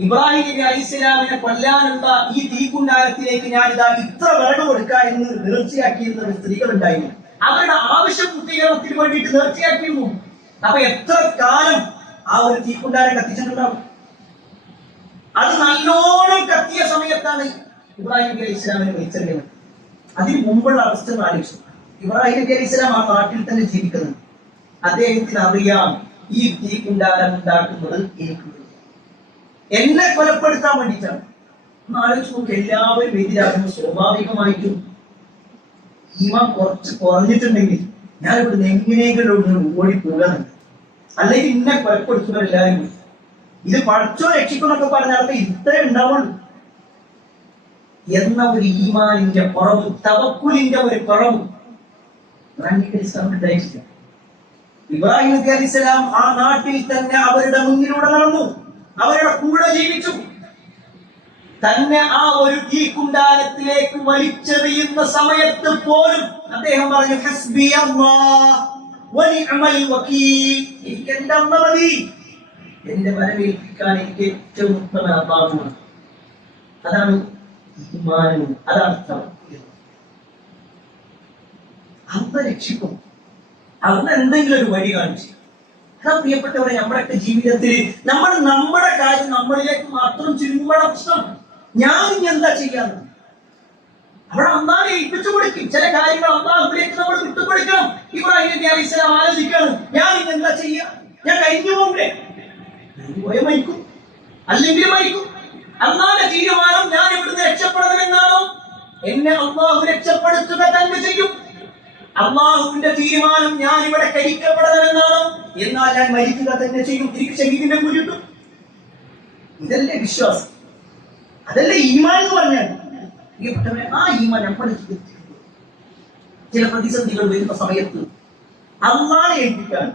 ഇബ്രാഹിം നബി അലൈഹിസ്സലാമിനെ കൊല്ലാനുള്ള ഈ തീക്കുണ്ടാരത്തിലേക്ക് ഞാനിതാ ഇത്ര വിറക് കൊടുക്കുക എന്ന് നേർച്ചയാക്കിയിരുന്ന സ്ത്രീകൾ ഉണ്ടായിരുന്നു. അവരുടെ ആവശ്യ പൂർത്തീകരണത്തിന് വേണ്ടിയിട്ട് നേർച്ചയാക്കിയിരുന്നു. അപ്പൊ എത്ര കാലം ആ ഒരു തീക്കുണ്ടാരം കത്തിച്ചിട്ടുണ്ടാവും. അത് നല്ലോണം കത്തിയ സമയത്താണ് ഇബ്രാഹിം നബി അലൈഹിസ്സലാമിനെ മരിച്ചത്. അതിന് മുമ്പുള്ള അവസ്ഥ ആലോചിച്ചു. ഇബ്രാഹിം നബി അലൈഹിസ്സലാം ആ നാട്ടിൽ തന്നെ ജീവിക്കുന്നത്. അദ്ദേഹത്തിന് അറിയാം ഈ തീക്കുണ്ടാരം ഉണ്ടാക്കുന്നത് എനിക്ക് എന്നെ കൊലപ്പെടുത്താൻ വേണ്ടിയിട്ടാണ്. ആലോചിച്ച് നോക്ക്, എല്ലാവരും എതിരാകുമ്പോൾ സ്വാഭാവികമായിട്ടും ഈമാൻ കുറച്ച് കുറഞ്ഞിട്ടുണ്ടെങ്കിൽ ഞാൻ ഇവിടുന്ന് എങ്ങനെയെങ്കിലും ഓടിപ്പോകാനുണ്ട്, അല്ലെങ്കിൽ ഇന്നെ കൊലപ്പെടുത്തുന്നവരെല്ലാവരും ഇത് പഠിച്ചോ രക്ഷിക്കുന്നൊക്കെ പറഞ്ഞാൽ ഇത്രേ ഉണ്ടാവുള്ളൂ എന്ന ഒരു ഈമാനിന്റെ കുറവ്, തവക്കുലിന്റെ ഒരു കുറവ് ഇബ്രാഹിം നബി അലൈഹിസ്സലാം ആ നാട്ടിൽ തന്നെ അവരുടെ മുന്നിലൂടെ നടന്നു, അവരുടെ കൂടെ ജീവിച്ചു. തന്നെ ആ ഒരു തീക്കുണ്ടാരത്തിലേക്ക് വലിച്ചെറിയുന്ന സമയത്ത് പോലും അദ്ദേഹം പറഞ്ഞു, ഹസ്ബി അല്ലാഹ് വനിഅമൽ വകീൽ. എനിക്ക് എന്റെ അമ്മ മതി, എന്റെ വരവേൽപ്പിക്കാൻ എനിക്ക് ഏറ്റവും ഉത്തമ അല്ലാഹുവാണ്. അതാണ് ഈമാനും, അതാണ് തവക്കുൽ. അള്ളാഹ് രക്ഷിക്കും, അള്ളാഹ് എന്തെങ്കിലും ഒരു വഴി കാണിച്ചു. അതാ പ്രിയപ്പെട്ടവരെ, നമ്മുടെയൊക്കെ ജീവിതത്തിൽ നമ്മൾ നമ്മുടെ കാര്യം നമ്മളിലേക്ക് മാത്രം ചുരുങ്ങുമ്പോഴാണ് പ്രശ്നം. ഞാൻ ഇനി എന്താ ചെയ്യാന്ന് അവിടെ അള്ളാഹെ ഏൽപ്പിച്ചു കൊടുക്കും. ചില കാര്യങ്ങൾ അള്ളാഹുവിലേക്ക് നമ്മൾ വിട്ടുകൊടുക്കണം. ഇബ്രാഹിം നബി അലൈഹി സ്വലാം ആലോചിക്കാണ്, ഞാൻ ഇനി എന്താ ചെയ്യാ, ഞാൻ കഴിഞ്ഞു പോകണ്ടേ? പോയ മരിക്കും, അല്ലെങ്കിൽ മരിക്കും. അള്ളാഹുവിന്റെ തീരുമാനം ഞാൻ ഇവിടുന്ന് രക്ഷപ്പെടണമെന്നാണോ? എന്നെ അള്ളാഹു രക്ഷപ്പെടുത്തുക തന്നെ ചെയ്യും. അള്ളാഹുവിന്റെ തീരുമാനം ഞാൻ ഇവിടെ കരിക്കപ്പെടണമെന്നാണോ? എന്നാൽ ഞാൻ മരിക്കുക തന്നെ ചെയ്യും. എനിക്ക് ശരീരത്തിന്റെ കൂലി കിട്ടും. ഇതല്ലേ വിശ്വാസം, അതല്ലേ ഈമാൻ എന്ന് പറഞ്ഞാൽ. ആ ഈമാൻ നമ്മുടെ ജീവിതത്തിൽ ചില പ്രതിസന്ധികൾ വരുന്ന സമയത്ത് അള്ളാഹെ ഏൽപ്പിക്കാൻ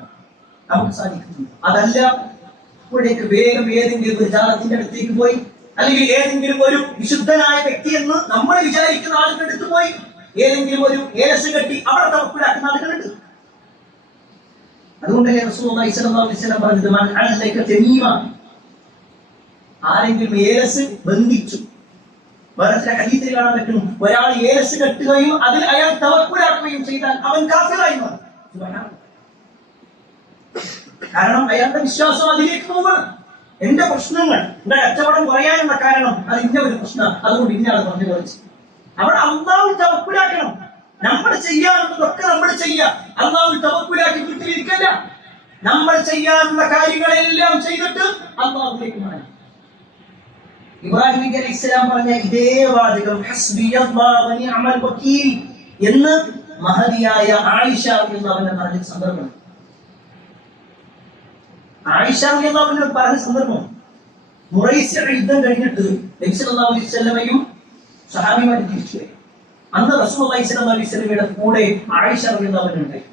നമുക്ക് സാധിക്കുന്നു. അതല്ല അപ്പോഴേക്ക് വേഗം ഏതെങ്കിലും ഒരു ജാലത്തിന്റെ അടുത്തേക്ക് പോയി, അല്ലെങ്കിൽ ഏതെങ്കിലും ഒരു വിശുദ്ധനായ വ്യക്തി എന്ന് നമ്മൾ വിചാരിക്കുന്ന ആളുകളുടെ അടുത്ത് പോയി ഏതെങ്കിലും ഒരു ഏലസ് കെട്ടി അവിടെ തവക്കുലാക്കുന്ന ആളുകളുണ്ട്. അതുകൊണ്ടല്ലേ റസൂലുള്ളാഹി സ്വല്ലല്ലാഹു അലൈഹി വസല്ലം പറഞ്ഞത്, മൻ അല്ലക തമീമ, ആരെങ്കിലും ഏലസ് ബന്ധിച്ചു. വേറെ ചില ഹദീസിൽ കാണാൻ പറ്റും, ഒരാൾ ഏലസ് കെട്ടുകയും അതിൽ അയാൾ തവക്കുലാക്കുകയും ചെയ്താൽ അവൻ കാഫിറായി മാറും. സുബ്ഹാനല്ലാഹ്. കാരണം അയാളുടെ വിശ്വാസം അതിലേക്ക് പോകണം. എന്റെ പ്രശ്നങ്ങൾ, എന്റെ കച്ചവടം കുറയാനുള്ള കാരണം അത് ഇന്ന ഒരു പ്രശ്നം, അതുകൊണ്ട് ഇന്നയാൾ പറഞ്ഞു കളിച്ചു. അവിടെ അള്ളാഹു തവക്കുലാക്കണം. നമ്മൾ ചെയ്യാറുള്ളതൊക്കെ നമ്മൾ ചെയ്യാം. അള്ളാഹു തവക്കുലാക്കി വീട്ടിലിരിക്കല്ല. നമ്മൾ ചെയ്യാനുള്ള കാര്യങ്ങളെല്ലാം ചെയ്തിട്ട് അള്ളാഹുലേക്ക് മാറാം. ഇബ്രാഹിം നബി അലൈഹി സ്വലാം പറഞ്ഞ ഇതേ വാചകം ഹസ്ബിയല്ലാഹു വ നിഅമൽ വകീൽ എന്ന് മഹദിയായ ആയിഷ റളിയല്ലാഹു അൻഹ പറഞ്ഞ സന്ദർഭം. ആയിഷ റളിയല്ലാഹു അൻഹ പറഞ്ഞ സന്ദർഭം, മുറൈസിഅ യുദ്ധം കഴിഞ്ഞിട്ട് നബി സല്ലല്ലാഹു അലൈഹി വസല്ലമയും സഹാബിമാരും തിരിച്ചു പോയി. അന്ന് റസൂലുള്ളാഹി സ്വല്ലല്ലാഹു അലൈഹി വസല്ലമയുടെ കൂടെ ആയിഷ റളിയല്ലാഹു അൻഹ ഉണ്ടായി.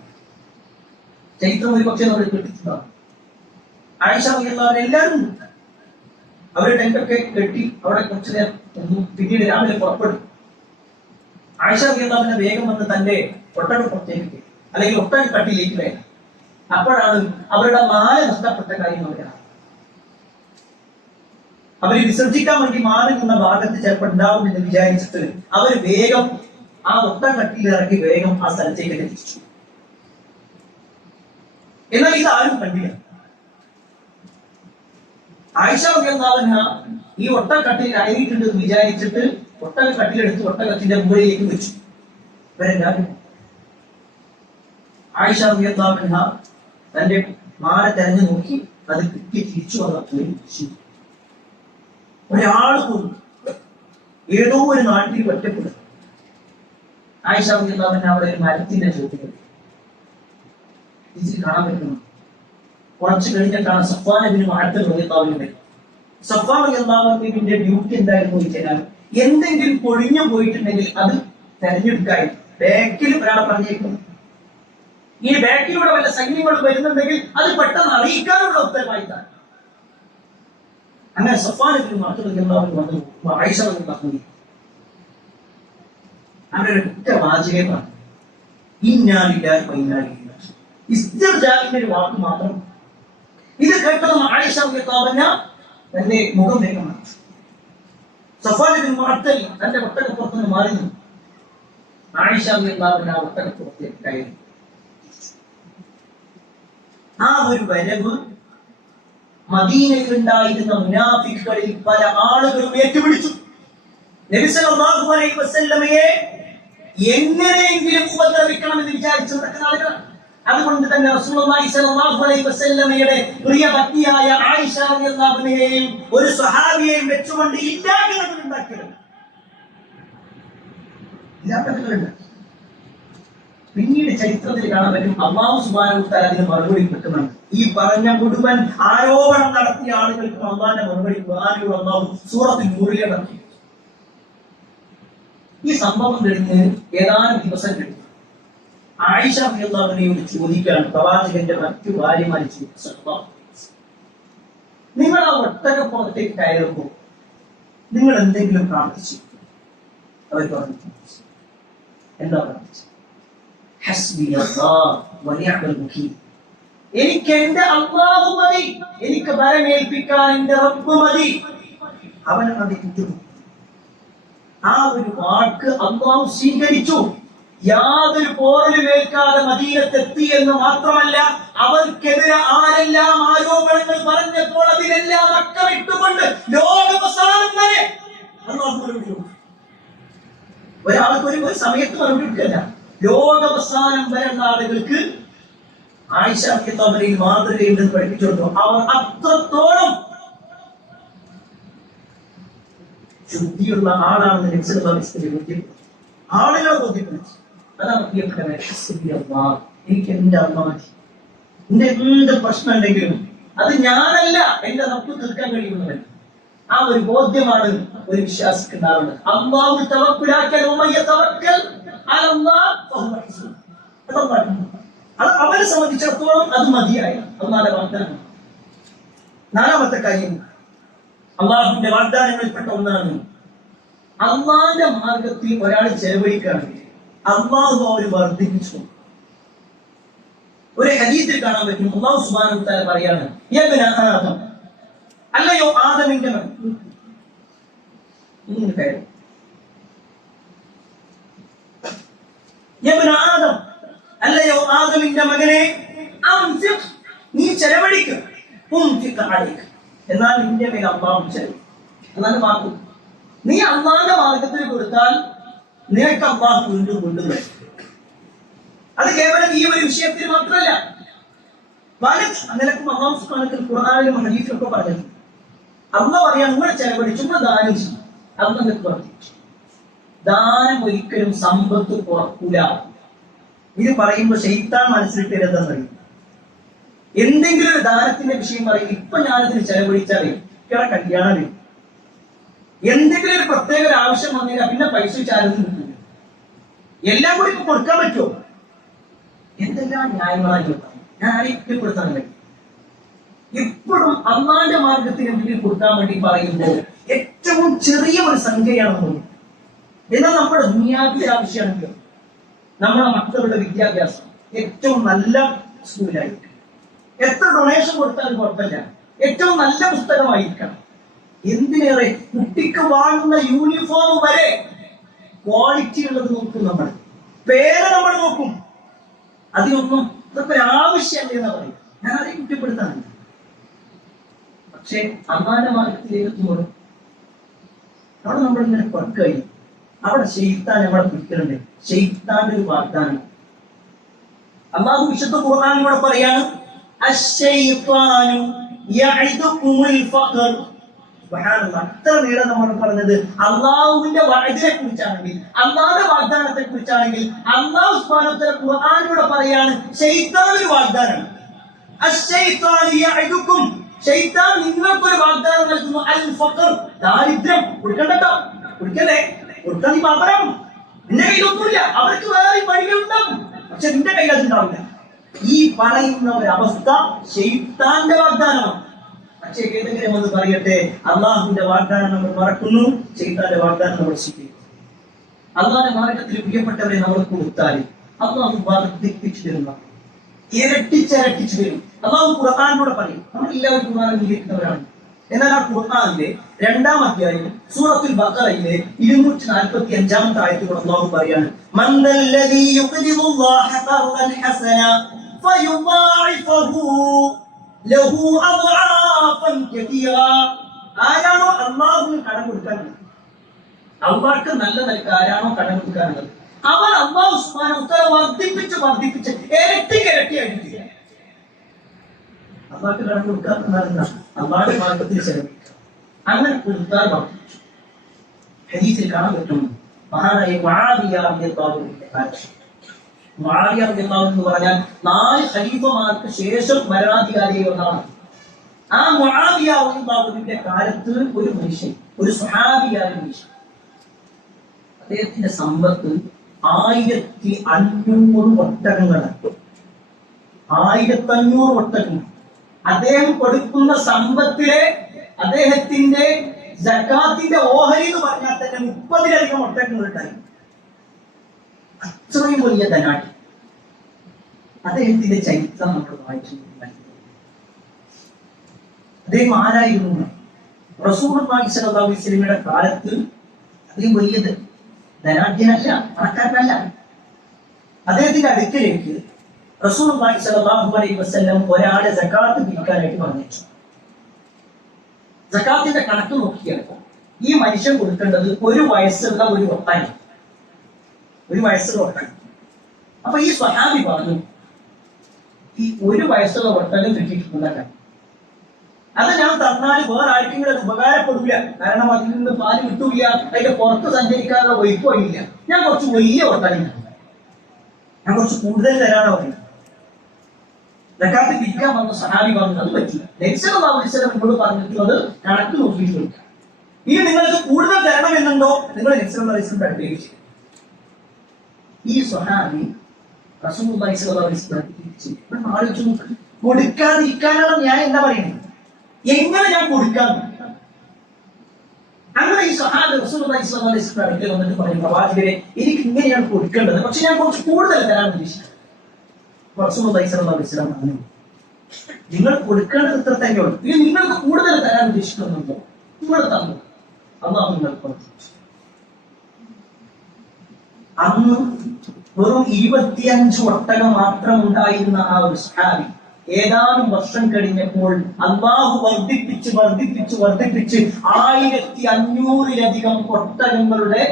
ചരിത്രം ഒരു പക്ഷേ നമ്മൾ കേട്ടിട്ടുണ്ടാവും. ആയിഷ റളിയല്ലാഹു അൻഹ എല്ലാവരും അവരുടെ ടെന്റൊക്കെ കെട്ടി അവിടെ കുറച്ചു നേരം പിന്നീട് രാവിലെ പുറപ്പെടും. ആയിഷ റളിയല്ലാഹു അൻഹ വേഗം വന്ന് തന്റെ ഒട്ടകപ്പുറത്തേക്ക് അല്ലെങ്കിൽ ഒട്ടകക്കട്ടിലേക്ക് വേണം. അപ്പോഴാണ് അവരുടെ മാല നഷ്ടപ്പെട്ട കാര്യം അവരാണ്. അവര് വിസർജിക്കാൻ വേണ്ടി മാറി നിന്ന ഭാഗത്ത് ചിലപ്പോൾ ഉണ്ടാവും എന്ന് വിചാരിച്ചിട്ട് അവർ വേഗം ആ ഒട്ടകക്കട്ടിയിൽ ഇറക്കി വേഗം ആ സ്ഥലത്തേക്ക് എത്തിച്ചു. എന്നാൽ ഇത് ആരും കണ്ടില്ല. ആയിഷ റളിയല്ലാഹു അൻഹ ഈ ഒട്ടകക്കട്ടിൽ അയറിയിട്ടുണ്ട് എന്ന് വിചാരിച്ചിട്ട് ഒട്ടകക്കട്ടിലെടുത്ത് ഒട്ടകത്തിന്റെ മുകളിലേക്ക് വെച്ചു. ഇവരെല്ലാവരും ആയിഷ റളിയല്ലാഹു അൻഹ തന്റെ മാല തെരഞ്ഞു നോക്കി അത് കിട്ടി തിരിച്ചു വന്നു. ഒരാൾ പോലും ഏതോ ഒരു നാട്ടിൽ ഒറ്റപ്പെടും. ആയിഷ റളിയല്ലാഹു അൻഹ അവിടെ ഒരു മരത്തിന്റെ ചോട്ടിൽ ഇതിൽ കാണാൻ പറ്റുന്നു. കുറച്ച് കഴിഞ്ഞിട്ടാണ് സഫ്വാൻ ഇബ്നു മുഅത്തൽ റളിയല്ലാഹു അൻഹു. സഫ്വാൻ റളിയല്ലാഹു അൻഹുവിന്റെ ഡ്യൂട്ടി എന്തായിരുന്നു വെച്ചാൽ എന്തെങ്കിലും പൊളിഞ്ഞു പോയിട്ടുണ്ടെങ്കിൽ അത് തെരഞ്ഞെടുക്കായി ബാക്കിൽ ഒരാളെ പറഞ്ഞേക്കുന്നു. ഈ ബാക്കിലൂടെ വല്ല സൈന്യങ്ങൾ വരുന്നുണ്ടെങ്കിൽ അത് പെട്ടെന്ന് അറിയിക്കാനുള്ള ഉത്തരവാദിത്തമാണ്. അങ്ങനെ സഫ്വാൻ ഇബ്നു മുഅത്തൽ റളിയല്ലാഹു അൻഹു വന്നു. ആയിഷ റളിയല്ലാഹു അൻഹ അവരുടെ ഒറ്റ വാചകം പറഞ്ഞു, ഇന്നാ ലില്ലാഹി വ ഇന്നാ ഇലൈഹി റാജിഊൻ. ഇസ്തിർജാഇന്റെ ഒരു വാക്ക് മാത്രം. ഇത് കേട്ടതും ആയിഷ റളിയല്ലാഹു അൻഹ തന്റെ മുഖം വേഗം മാറ്റി. സഫ്വാൻ ഇബ്നു മുഅത്തൽ തന്റെ ഒട്ടകപ്പുറത്ത് നിന്ന് മാറി നിന്നു. ആയിഷ റളിയല്ലാഹു അൻഹ ഒട്ടകപ്പുറത്തേക്ക് കയറി. ആ ഒരു വരവ് മദീനയിൽ ഉണ്ടായിരുന്ന മുനാഫിക്കുകളിൽ പല ആളുകളും ഏറ്റുപിടിച്ചു. നബി സല്ലല്ലാഹു അലൈഹി വസല്ലമയെ എങ്ങനെയെങ്കിലും ഉപദ്രവിക്കണമെന്ന് വിചാരിച്ചു നടക്കുന്ന ആളുകളാണ്. അതുകൊണ്ട് തന്നെ റസൂലുള്ളാഹി സ്വല്ലല്ലാഹു അലൈഹി വസല്ലമയുടെ പ്രിയ പത്നിയായ ആയിഷ റളിയല്ലാഹു അൻഹയെയും ഒരു സ്വഹാബിയെയും വെച്ചുകൊണ്ട് ഇല്ലാത്തത് ഉണ്ടാക്കിയിട്ടുണ്ട്. പിന്നീട് ചരിത്രത്തിൽ കാണാൻ പറ്റും അല്ലാഹു സുബ്ഹാനഹു വ തആല അതിന് മറുപടി കിട്ടുന്നുണ്ട്. ഈ പറഞ്ഞ മുഴുവൻ ആരോപണം നടത്തിയ ആളുകൾക്ക് അല്ലാഹുവിന്റെ മറുപടി ഖുർആനിലൂടെ അല്ലാഹു സൂറത്തുൽ നൂറിൽ ഇറക്കി. ഈ സംഭവം കഴിഞ്ഞ് ഏതാനും ദിവസം കഴിഞ്ഞു ആയിഷ റളിയല്ലാഹു അൻഹയോട് ചോദിക്കുകയാണ് പ്രവാചകന്റെ മറ്റു ഭാര്യമാരെ ചോദിച്ചു, നിങ്ങൾ ആ ഒട്ടകപ്പുറത്തേക്ക് കയറുമ്പോൾ നിങ്ങൾ എന്തെങ്കിലും പ്രാർത്ഥിച്ചു? അവർ പറഞ്ഞു, എന്താ പ്രാർത്ഥിച്ചു? എനിക്ക് എന്റെ അല്ലാഹു മതി, എനിക്ക് ബലമേൽപ്പിക്കാൻ എന്റെ റബ്ബ് മതി. അവൻ അത് കിട്ടും. ആ ഒരു വാക്ക് അല്ലാഹു സ്വീകരിച്ചു. യാതൊരു പോറലും ഏൽക്കാതെ മദീനത്തെത്തി എന്ന് മാത്രമല്ല, അവർക്കെതിരെ ആരെല്ലാം ആരോപണങ്ങൾ പറഞ്ഞപ്പോൾ അതിനെല്ലാം അക്കമിട്ടുകൊണ്ട് ലോകാവസാനം വരെ അല്ലാഹു മറുപടി കൊടുത്തു. ഒരാൾക്ക് ഒരു സമയത്ത് മറുപടി കൊടുക്കല്ല. ലോകാവസാനം വരുന്ന ആളുകൾക്ക് ആയിഷ റളിയല്ലാഹു മാതൃകയുണ്ടെന്ന് പഠിപ്പിച്ചു കൊടുത്തു. അവർ അത്രത്തോളം ശുദ്ധിയുള്ള ആളാണെന്ന് നബി സല്ലല്ലാഹു അലൈഹി വസല്ലം ബോധ്യപ്പെട്ടു. ആളുകളെ ബോധ്യപ്പെടുത്തി. അതാണ് പ്രിയപ്പെട്ടവരെ, എനിക്ക് എന്റെ അമ്മ മതി. എന്റെ എന്ത് പ്രശ്നം ഉണ്ടെങ്കിലും അത് ഞാനല്ല, എന്റെ നമുക്ക് തീർക്കാൻ കഴിയുന്നവൻ. ആ ഒരു ബോധ്യമാണ് ഒരു വിശ്വാസിക്ക് ഉണ്ടാവുന്നത്. അല്ലാഹു തവക്കുലാക്കൽ വമൻ യതവക്കൽ അലല്ലാഹ് ഫഹുവ ഹസ്ബുഹ്. അവരെ സംബന്ധിച്ചിടത്തോളം അത് മതിയായി. അല്ലാഹുവിന്റെ വാഗ്ദാനം. നാലാമത്തെ കാര്യം അള്ളാഹുവിന്റെ വാഗ്ദാനങ്ങളിൽപ്പെട്ട ഒന്നാണ്, അള്ളാഹിന്റെ മാർഗത്തിൽ ഒരാൾ ചെലവഴിക്കുകയാണെങ്കിൽ അള്ളാഹു അവർ വർദ്ധിപ്പിച്ചു. ഒരു ഹദീസിൽ കാണാൻ പറ്റും, അല്ലാഹു സുബ്ഹാനഹു വ തആല പറയാണ്, യബ്ന ആദം, അല്ലയോ ആദമിന്റെ മകനേ, യബ്ന ആദം, അല്ലയോ ആദമിന്റെ മകനെ, അൻഫിഖ്, നീ ചെലവഴിക്കുക, ഉൻഫിഖ് അലൈക, എന്നാൽ നിന്റെ മേൽ അള്ളാഹു ചെലവ്. എന്നാലും വാക്കു, നീ അള്ളാഹിന്റെ മാർഗത്തിൽ കൊടുത്താൽ നിനക്ക് അള്ളാഹു വീണ്ടും കൊണ്ടുവരും. അത് കേവലം ഈ ഒരു വിഷയത്തിൽ മാത്രമല്ല, പല നിലക്കും അള്ളാഹു സുബ്ഹാനഹു വ തആല ഖുർആനിലും ഹദീസിലും ഒക്കെ പറഞ്ഞിട്ടുണ്ട്. അള്ളാഹു പറയാൻ നിങ്ങൾ ചെലവഴിച്ചു, ദാനം ചെയ്യും, അത് നിങ്ങൾക്ക് വർദ്ധിച്ചു. ദാനം ഒരിക്കലും സമ്പത്ത് കുറക്കൂല. ഇത് പറയുമ്പോൾ ശൈത്താൻ മനസ്സിലിട്ട് എഴുതുന്നറിയും. എന്തെങ്കിലും ഒരു ദാനത്തിന്റെ വിഷയം പറയും, ഇപ്പൊ ഞാനതിന് ചെലവഴിച്ചാലേ ഇവിടെ കല്യാണം വരും. എന്തെങ്കിലും ഒരു പ്രത്യേക ഒരു ആവശ്യം വന്നില്ല, പിന്നെ പൈസ ചാരുന്നു കിട്ടില്ല. എല്ലാം കൂടി ഇപ്പൊ കൊടുക്കാൻ പറ്റുമോ? എന്തെല്ലാം ന്യായങ്ങളായി ഞാൻ ആരെയും കുറ്റപ്പെടുത്താൻ കഴിയും. ഇപ്പോഴും അള്ളാന്റെ മാർഗത്തിന് മുന്നിൽ കൊടുക്കാൻ വേണ്ടി പറയുമ്പോൾ ഏറ്റവും ചെറിയ ഒരു സംഖ്യയാണ് തോന്നുന്നത്. എന്നാൽ നമ്മുടെ ദുനിയാവിന്റെ ആവശ്യമാണെങ്കിൽ നമ്മുടെ മക്കളുടെ വിദ്യാഭ്യാസം ഏറ്റവും നല്ല സ്കൂളിലായിരിക്കും. എത്ര ഡൊണേഷൻ കൊടുത്താലും കുഴപ്പമില്ല, ഏറ്റവും നല്ല പുസ്തകമായിരിക്കണം. എന്തിനേറെ കുട്ടിക്ക് വാങ്ങുന്ന യൂണിഫോം വരെ ക്വാളിറ്റി ഉള്ളത് നോക്കും. നമ്മൾ പേര് നമ്മൾ നോക്കും. അതിനൊന്നും ഇതൊക്കെ ആവശ്യമല്ല എന്ന് പറയും. ഞാൻ ആരെയും കുറ്റപ്പെടുത്താനില്ല. പക്ഷെ അമ്മാന്റെ മാർഗത്തിലേക്ക് എത്തുമ്പോൾ അവിടെ നമ്മൾ ഇങ്ങനെ പറക്കായി. അവിടെ ശൈത്താൻ നമ്മളെ പിടിക്കുന്നുണ്ട്. ശൈത്താന്റെ ഒരു വാഗ്ദാനം അല്ലാഹു വിശുദ്ധ ഖുർആനിലൂടെ പറയാണ്, അശ്ശൈത്വാനു യഇദുകുമുൽ ഫഖർ. സുബ്ഹാനല്ലാഹ്, അത്ര നേരം നമ്മൾ പറഞ്ഞത് അള്ളാഹുവിന്റെ വഅദിനെ കുറിച്ചാണെങ്കിൽ, അള്ളാഹുവിന്റെ വാഗ്ദാനത്തെ കുറിച്ചാണെങ്കിൽ, അല്ലാഹു സുബ്ഹാനഹു വ തആല ഖുർആനിലൂടെ പറയാണ് ശൈത്താൻ ഒരു വാഗ്ദാനമാണ്. അശ്ശൈത്വാനു യഇദുകും, ശൈത്താൻ നിങ്ങൾക്കൊരു വാഗ്ദാനം നൽകുന്നു, അൽ ഫഖർ, ദാരിദ്ര്യം. കൊടുക്കണ്ടോ? കൊടുക്കല്ലേ? കൊടുക്കാൻ നീ പാപം. നിന്റെ കയ്യിലൊന്നുമില്ല, അവർക്ക് വേറെ വഴികളുണ്ടാവും, പക്ഷെ നിന്റെ കയ്യിൽ അതുണ്ടാവില്ല. ഈ പറയുന്ന ഒരു അവസ്ഥ ശൈത്താന്റെ വാഗ്ദാനമാണ്. പക്ഷേ ഏതെങ്കിലും ഒന്ന് പറയട്ടെ, അള്ളാഹുവിന്റെ വാഗ്ദാനം നമ്മൾ മറക്കുന്നു, ശൈത്താന്റെ വാഗ്ദാനം നമ്മൾ സ്വീകരിക്കും. അള്ളാഹുവിന്റെ മാർഗത്തിൽ പ്രിയപ്പെട്ടവരെ നമ്മൾ കൊടുത്താൽ അള്ളാഹു വർദ്ധിപ്പിച്ചു തരുന്ന, ഇരട്ടിച്ചിരട്ടിച്ചു തരും. അള്ളാഹു ഖുർആനിലൂടെ പറയും. നമ്മൾ എല്ലാവരും ഖുർആൻ അംഗീകരിക്കുന്നവരാണ്. എന്നാൽ ആ ഖുർആനിലെ 2-ാം അധ്യായം സൂറത്തുൽ ബഖറയിലെ 245-ാമത്തെ ആയത്തിൽ അല്ലാഹു പറയാണ്, മൻദല്ലദീ യുഖ്രിദുല്ലാഹ ഖർദൻ ഹസന ഫയുദാഇഫഹു ലഹു അദ്ആഫൻ കതീറ. ആരാണോ അല്ലാഹുവിന് കടം കൊടുക്കാനുള്ളത്, അള്ളാഹ്ക്ക് നല്ല നിലക്ക് ആരാണോ കടം കൊടുക്കാനുള്ളത്, അവൻ അല്ലാഹു സുബ്ഹാനഹു വ തആല വർദ്ധിപ്പിച്ച് ഇരട്ടിയായിട്ട് അള്ളാഹ്ക്ക് കടം കൊടുക്കാറുണ്ടായിരുന്ന അള്ളാഹുടെ മാർഗത്തിൽ ചെലവഴിക്കുക. അങ്ങനെ കൊടുത്താൽ വർദ്ധിച്ചു. ഹദീസിൽ കാണാൻ പറ്റും, മഹാനായ മുആവിയ റളിയല്ലാഹു എന്ന് പറഞ്ഞാൽ 4 ഖലീഫമാർക്ക് ശേഷം ഭരണാധികാരിയായി ഒന്നാണ്. ആ മുആവിയ റളിയല്ലാഹുവിന്റെ കാലത്ത് ഒരു മനുഷ്യൻ, ഒരു സ്വഹാബിയായ മനുഷ്യൻ, അദ്ദേഹത്തിന്റെ സമ്പത്ത് 1500 ഒട്ടകങ്ങളാണ്. 1500 ഒട്ടകങ്ങൾ. അദ്ദേഹം കൊടുക്കുന്ന സമ്പത്തിലെ അദ്ദേഹത്തിന്റെ സക്കാത്തിന്റെ ഓഹരി എന്ന് പറഞ്ഞാൽ തന്നെ 30-ലധികം ഒട്ടകങ്ങൾ ഉണ്ടായി. അത്രയും വലിയ ധനാഢ്യം. അദ്ദേഹത്തിന്റെ ചരിത്രം നമ്മൾ വായിച്ചു. അദ്ദേഹം ആരായിരുന്നു? റസൂലുള്ളാഹി സ്വല്ലല്ലാഹു അലൈഹി വസല്ലമയുടെ കാലത്ത് അതിലും വലിയത് ധനാഢ്യനല്ല, പണക്കാരനല്ല. അദ്ദേഹത്തിന്റെ അടുക്കലേക്ക് റസൂലുള്ളാഹി സ്വല്ലല്ലാഹു അലൈഹി വസല്ലം ഒരാളെ സകാത്ത് പിരിക്കാനായിട്ട് പറഞ്ഞിട്ടു. സകാത്തിന്റെ കണക്ക് നോക്കിയപ്പോൾ ഈ മനുഷ്യൻ കൊടുക്കേണ്ടത് 1 വയസ്സുള്ള ഒരു ഒട്ടകം, 1 വയസ്സുള്ള ഒട്ടകം. അപ്പൊ ഈ സ്വഹാബി പറഞ്ഞു, ഈ 1 വയസ്സുള്ള ഒട്ടകം കിട്ടിയിട്ടുണ്ടല്ല, അത് ഞാൻ തന്നാൽ വേറെ ആർക്കെങ്കിലും അത് ഉപകാരപ്പെടില്ല. കാരണം അതിൽ നിന്ന് പാല് കിട്ടൂല, അതിന്റെ പുറത്ത് സഞ്ചരിക്കാനുള്ള വൈപ്പോ ഇല്ല. ഞാൻ കുറച്ച് വലിയ ഒട്ടകം, ഞാൻ കുറച്ച് കൂടുതൽ തരാനാ പറയുന്നത്. സകാത്ത് പിരിക്കാൻ വന്ന സഹാബി പറഞ്ഞു അത് പറ്റില്ല. നബി സല്ലല്ലാഹു അലൈഹി വസല്ലം എന്നോട് പറഞ്ഞിട്ടുള്ളത് കണക്ക് നോക്കിയിട്ട് കൊടുക്കുക. ഇനി നിങ്ങൾക്ക് കൂടുതൽ തരണമെന്നുണ്ടോ നിങ്ങൾ നബി സല്ലല്ലാഹു അലൈഹി വസല്ലം പഠിപ്പിച്ചു. ഈ സ്വഹാബി റസൂലുള്ളാഹി സ്വല്ലല്ലാഹു അലൈഹി വസല്ലം ആലോചിച്ചു നോക്ക്, കൊടുക്കാതിരിക്കാനുള്ള ഞാൻ എന്താ പറയുന്നത്, എങ്ങനെ ഞാൻ കൊടുക്കാൻ? അങ്ങനെ ഈ സ്വഹാബി റസൂലുള്ളാഹി സ്വല്ലല്ലാഹു അലൈഹി വസല്ലം അടുക്കൽ വന്നിട്ട് പറയും, പ്രവാചകരെ എനിക്ക് ഇങ്ങനെയാണ് കൊടുക്കേണ്ടത്, പക്ഷെ ഞാൻ കുറച്ച് കൂടുതൽ തരാൻ ഉദ്ദേശിക്കുന്നു. റസൂലുള്ളാഹി സ്വല്ലല്ലാഹു അലൈഹി വസല്ലം പറഞ്ഞു, നിങ്ങൾ കൊടുക്കേണ്ടത് ഇത്ര തന്നെയുള്ളൂ, ഇനി നിങ്ങൾക്ക് കൂടുതൽ തരാൻ ഉദ്ദേശിക്കുന്നുണ്ടോ നിങ്ങൾ തന്നു, അല്ലാഹു നിങ്ങൾക്ക് കൊടുത്തു. അന്ന് വെറും 25 ഒട്ടകം മാത്രം ഉണ്ടായിരുന്ന ആ ഒരു സ്വഹാബി ഏതാനും വർഷം കഴിഞ്ഞപ്പോൾ അല്ലാഹു വർദ്ധിപ്പിച്ച് 1500-ലധികം ഒട്ടകങ്ങളുടെ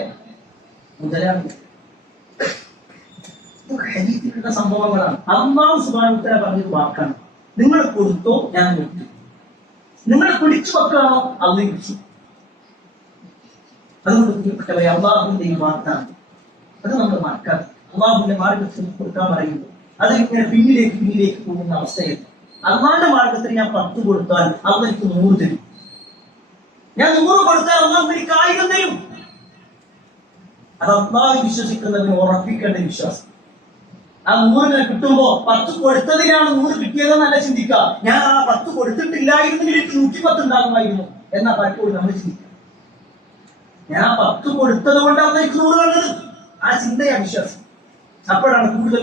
മുതലാണ്. ഹദീസിലുള്ള സംഭവങ്ങളാണ്. അല്ലാഹു സുബ്ഹാനഹു വ തആല പറഞ്ഞൊരു വാക്കാണ്, നിങ്ങൾ കൊടുത്തോ ഞാൻ കൊടുത്തു, നിങ്ങൾ പിടിച്ചു വെക്കാണോ അള്ളാഹു പിടിച്ചു. അതുകൊണ്ട് പ്രിയപ്പെട്ടവരെ, അല്ലാഹുവിന്റെ ഈ വാർത്താൻ അത് നമ്മൾ മറക്കാതെ അള്ളാഹുവിന്റെ മാർഗത്തിൽ കൊടുക്കാൻ പറയുമ്പോൾ അതിങ്ങനെ പിന്നിലേക്ക് പോകുന്ന അവസ്ഥയിൽ അള്ളാന്റെ മാർഗത്തിൽ ഞാൻ 10 കൊടുത്താൽ അള്ളാഹ് എനിക്ക് 100 തരും, ഞാൻ 100 കൊടുത്താൽ അള്ളാഹു എനിക്ക് 1000 തരും. അത് അള്ളാഹു വിശ്വസിക്കുന്നതിന് ഉറപ്പിക്കേണ്ട വിശ്വാസം. ആ 100 കിട്ടുമ്പോ 10 കൊടുത്തതിനാണ് 100 കിട്ടിയതെന്നല്ല ചിന്തിക്കുക, ഞാൻ ആ 10 കൊടുത്തിട്ടില്ലായിരുന്നെങ്കിൽ എനിക്ക് 110 ഉണ്ടാകുമായിരുന്നു എന്നാ പലപ്പോഴും നമ്മൾ ചിന്തിക്കുക. ഞാൻ ആ 10 കൊടുത്തത് കൊണ്ടാണ് എനിക്ക് 100 കണ്ടത്, ആ ചിന്തയാ വിശ്വാസം. അപ്പോഴാണ് കൂടുതൽ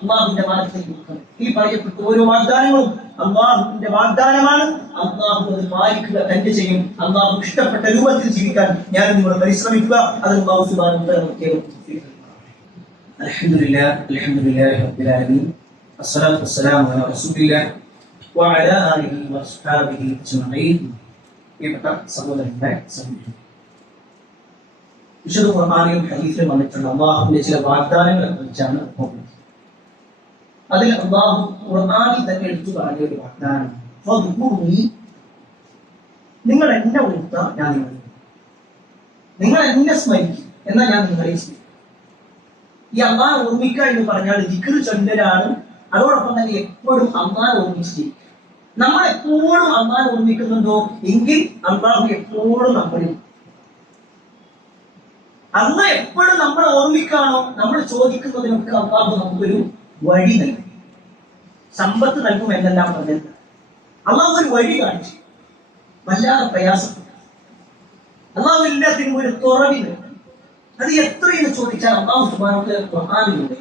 അള്ളാഹുവിന്റെ മാർഗത്തിൽ കൊടുക്കുന്നത്. ഈ പറയപ്പെട്ട ഓരോ വാഗ്ദാനങ്ങളും അള്ളാഹുവിന്റെ വാഗ്ദാനമാണ്. അള്ളാഹു അത് പാലിക്കുക തന്നെ ചെയ്യും. അള്ളാഹു ഇഷ്ടപ്പെട്ട രൂപത്തിൽ ജീവിക്കാൻ ഞാൻ നിങ്ങൾ പരിശ്രമിക്കുക. അത് അള്ളാഹു സുബ്ഹാനഹു വ തആല നമുക്ക് അൽഹംദുലില്ലാഹി റബ്ബിൽ ആലമീൻ വസ്സലാത്തു വസ്സലാമു അലാ റസൂലില്ലാഹി വഅലാ ആലിഹി വസ്ഹബിഹി അജ്മഈൻ. പ്രിയപ്പെട്ട സഹോദരന്മാരെ, വിശുദ്ധ ഖുർആനിലും ഹദീസിലും വന്നിട്ടുള്ള അള്ളാഹുവിന്റെ ചില വാഗ്ദാനങ്ങളെ കുറിച്ചാണ് നോക്കുന്നത്. അതിൽ അള്ളാഹു ഖുർആനിൽ തന്നെ എടുത്തു പറഞ്ഞ ഒരു വാഗ്ദാനം, നിങ്ങൾ എന്നെ ഓർത്താൽ ഞാൻ നിങ്ങൾ എന്നെ സ്മരിക്കും എന്നാൽ ഞാൻ നിങ്ങളെ സ്മരിക്കും. ഈ അള്ളാഹ് ഓർമ്മിക്കുക എന്ന് പറഞ്ഞാൽ ദിക്ർ ചൊല്ലലാണ്. അതോടൊപ്പം തന്നെ എപ്പോഴും അള്ളാഹ് ഓർമ്മിച്ചിരിക്കും. നമ്മൾ എപ്പോഴും അള്ളാഹ് ഓർമ്മിക്കുന്നുണ്ടോ എങ്കിൽ അള്ളാഹു എപ്പോഴും നമ്മളിൽ. അന്ന് എപ്പോഴും നമ്മൾ ഓർമ്മിക്കാണോ നമ്മൾ ചോദിക്കുന്നതിനൊക്കെ അള്ളാഹു നമുക്കൊരു വഴി നൽകും. സമ്പത്ത് നൽകും എന്നെല്ലാം പറഞ്ഞത് അള്ളാഹു ഒരു വഴി കാണിച്ചു. വല്ലാതെ പ്രയാസപ്പെട്ടു. അള്ളാഹു എല്ലാത്തിനും ഒരു തുറവി നൽകും. അത് എത്രയെന്ന് ചോദിച്ചാൽ അള്ളാഹു സുബ്ഹാനഹു വ തആല ഖുർആനിലൂടെ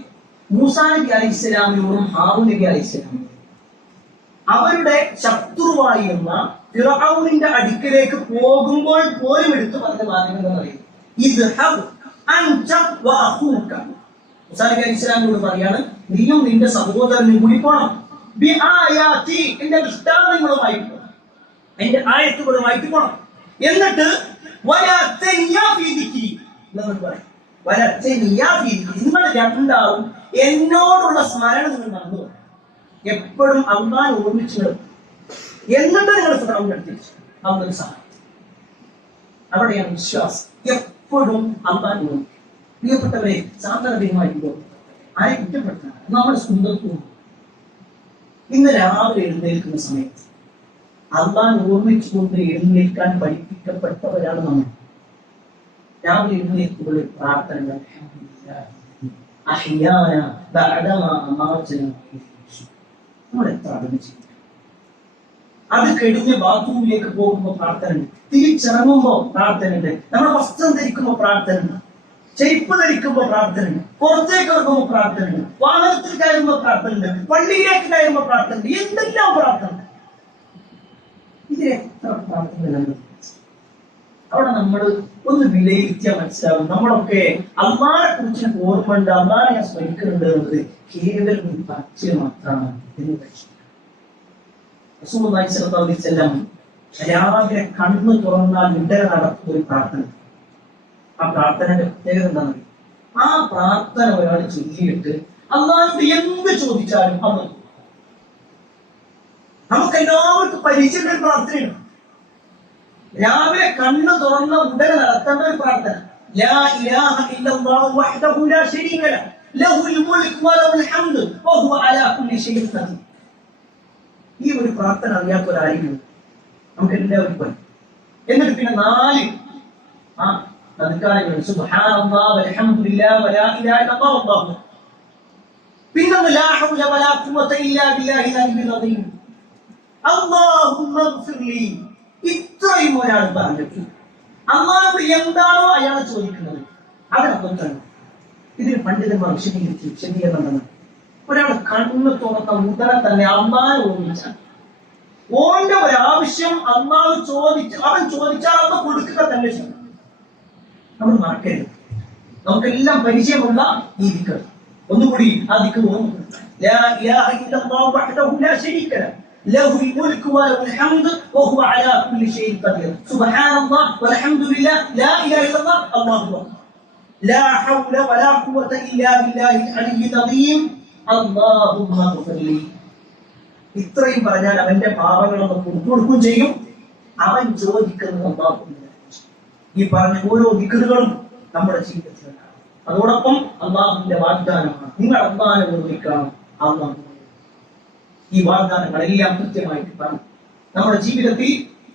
മൂസാ നബി അലൈഹിസ്സലാമിനോടും ഹാറൂൻ നബി അലൈഹിസ്സലാമിനോടും അവരുടെ ശത്രുവായിരുന്ന ഫിർഔനിന്റെ അടുക്കലേക്ക് പോകുമ്പോൾ പോലും എടുത്തു പറഞ്ഞ വാചകം അറിയും, ഇദ്ഹബ് അൻത വ അഖൂക. മൂസാ നബി അലൈഹിസ്സലാമിനോട് പറയാണ്, നീയും നിന്റെ സഹോദരനും കൂടി പോണം. ബിആയാതി, എന്റെ ദൃഷ്ടാന്തങ്ങളുമായി പോണം, എന്റെ ആയത്തുകളുമായിട്ട് പോണം. എന്നിട്ട് വലാ തനിയാ ഫീ ദിക്രി, നിങ്ങൾ രണ്ടാവും എന്നോടുള്ള സ്മരണ നിങ്ങൾ നടന്നു എപ്പോഴും അള്ളാഹ് ഓർമ്മിച്ചു എന്നിട്ട് നിങ്ങൾ അവരുടെ സഹായം. അവിടെയാണ് വിശ്വാസം. എപ്പോഴും അള്ളാഹ് ഓർമ്മിക്കും. പ്രിയപ്പെട്ടവരെ, സാധാരണമായിരിക്കും ആരെ കുറ്റപ്പെടുത്താൻ നമ്മുടെ സ്വന്തം. ഇന്ന് രാവിലെ എഴുന്നേൽക്കുന്ന സമയത്ത് അള്ളാഹ് ഓർമ്മിച്ചുകൊണ്ട് എഴുന്നേൽക്കാൻ പഠിപ്പിക്കപ്പെട്ടവരാണ് നമ്മൾ. രാവിലെ എഴുന്നേൽക്കുമ്പോൾ പ്രാർത്ഥന, നമ്മൾ എത്ര അടങ്ങിച്ചു. അത് കഴിഞ്ഞ് ബാത്റൂമിലേക്ക് പോകുമ്പോൾ പ്രാർത്ഥന ഉണ്ട്, തിരിച്ചിറങ്ങുമ്പോ പ്രാർത്ഥന ഉണ്ട്, നമ്മുടെ വസ്ത്രം ധരിക്കുമ്പോൾ പ്രാർത്ഥന ഉണ്ട്, ചെരുപ്പ് ധരിക്കുമ്പോൾ പ്രാർത്ഥന ഉണ്ട്, പുറത്തേക്ക് ഇറങ്ങുമ്പോൾ പ്രാർത്ഥന ഉണ്ട്, വാഹനത്തിൽ കയറുമ്പോൾ പ്രാർത്ഥന ഉണ്ട്, പള്ളിയിലേക്ക് കയറുമ്പോൾ പ്രാർത്ഥന ഉണ്ട്, എന്തെല്ലാം പ്രാർത്ഥന. ഇതിൽ എത്ര പ്രാർത്ഥന. അവിടെ നമ്മൾ ഒന്ന് വിലയിരുത്തിയാൽ മനസ്സിലാവും. നമ്മളൊക്കെ അള്ളാഹിനെ കുറിച്ച് ഓർമ്മയുണ്ട്, അള്ളാഹിനെ ഞാൻ സ്മരിക്കുന്നുണ്ട് എന്നത് കേവലം ഒരു പറച്ചിൽ മാത്രമാണ് എന്ന് റസൂലുള്ളാഹി സ്വല്ലല്ലാഹു അലൈഹി വസല്ലം രാവിലെ കണ്ണു തുറന്നാൽ ഉടനെ നടത്തുന്ന ഒരു പ്രാർത്ഥന. ആ പ്രാർത്ഥനയുടെ പ്രത്യേകത എന്താണെന്ന് ആ പ്രാർത്ഥന ഒരാൾ ചൊല്ലിയിട്ട് അള്ളാഹുവിനോട് എന്ത് ചോദിച്ചാലും അത് നമുക്കെല്ലാവർക്കും പരിചയമുള്ള ഒരു പ്രാർത്ഥനയാണ്. രാവിലെ കണ്ണ് തുറന്ന ഉടനെ നടത്തേണ്ട ഒരു പ്രാർത്ഥന. ലാ ഇലാഹ ഇല്ലല്ലാഹു വഹ്ദഹു ലാ ശരീക ലഹു ലഹുൽ മുൽക്കു വലഹുൽ ഹംദു വഹുവ അലാ കുല്ലി ഷൈഇൻ ഖദീർ. ഈ ഒരു പ്രാർത്ഥന അറിയാത്ത ഒരാളില്ല, നമുക്ക് എല്ലാവർക്കും പറയും. എന്നിട്ട് പിന്നെ 4 അദ്കാറുകൾ സുബ്ഹാനല്ലാഹ് വൽഹംദുലില്ലാഹി വലാ ഇലാഹ ഇല്ലല്ലാഹു വല്ലാഹു. പിന്നെ ലാ ഹൗല വലാ ഖുവത ഇല്ലാ ബില്ലാഹിൽ അലിയ്യിൽ അദീം. അല്ലാഹുമ്മ ഗ്ഫിർലി. ഇത്രയും ഒരാൾ പറഞ്ഞിട്ട് അള്ളാഹു എന്താണോ അയാൾ ചോദിക്കുന്നത് അതിനൊപ്പം തന്നെ ഇതിന് പണ്ഡിതന്മാർ വിശദീകരണം. ഒരാൾ കണ്ണ് തുറന്ന ഉടനെ തന്നെ അള്ളാഹ് ഓർമ്മിച്ചാൽ ഓന്റെ ഒരാവശ്യം അള്ളാഹു അവൻ ചോദിച്ചാൽ അത് കൊടുക്കുക തന്നെ ചെയ്യും. നമ്മൾ മറക്കരുത്. നമുക്കെല്ലാം പരിചയമുള്ള ഈ ദിക്ർ ഒന്നുകൂടി ആ ദിക്ർ ഓർമ്മിക്കണം. ലാ ഇലാഹ ഇല്ലല്ലാഹു വഹ്ദഹു ലാ ശരീക ലഹു ലഹുൽ മുൽക്കു വലഹുൽ ഹംദു വഹുവ അലാ കുല്ലി ഷൈഇൻ ഖദീർ. സുബ്ഹാനല്ലാഹ് വൽഹംദുലില്ലാഹ് ലാ ഇലാഹ ഇല്ലല്ലാഹ് അല്ലാഹു അക്ബർ. ലാ ഹൗല വലാ ഖുവത ഇല്ലാ ബില്ലാഹിൽ അലിയ്യിൽ അദീം. അല്ലാഹുമ്മ ഗ്ഫിർലി. ഇത്രയും പറഞ്ഞാൽ അവന്റെ പാപങ്ങളൊക്കെ പുറത്തു കൊടുക്കുകയും ചെയ്യും. അവൻ ചോദിക്കുന്നത് അല്ലാഹു. ഈ പറഞ്ഞ ഓരോ ദിക്റുകളും നമ്മുടെ ജീവിതത്തിൽ ഉണ്ടാകും. അതോടൊപ്പം അല്ലാഹുവിന്റെ വാഗ്ദാനമാണ്, നിങ്ങൾ അല്ലാഹുവിനെ ഓർമ്മിക്കണം. അല്ലാഹു ഈ വാഗ്ദാനങ്ങളെല്ലാം കൃത്യമായിട്ട് പറഞ്ഞു നമ്മുടെ ജീവിതത്തിൽ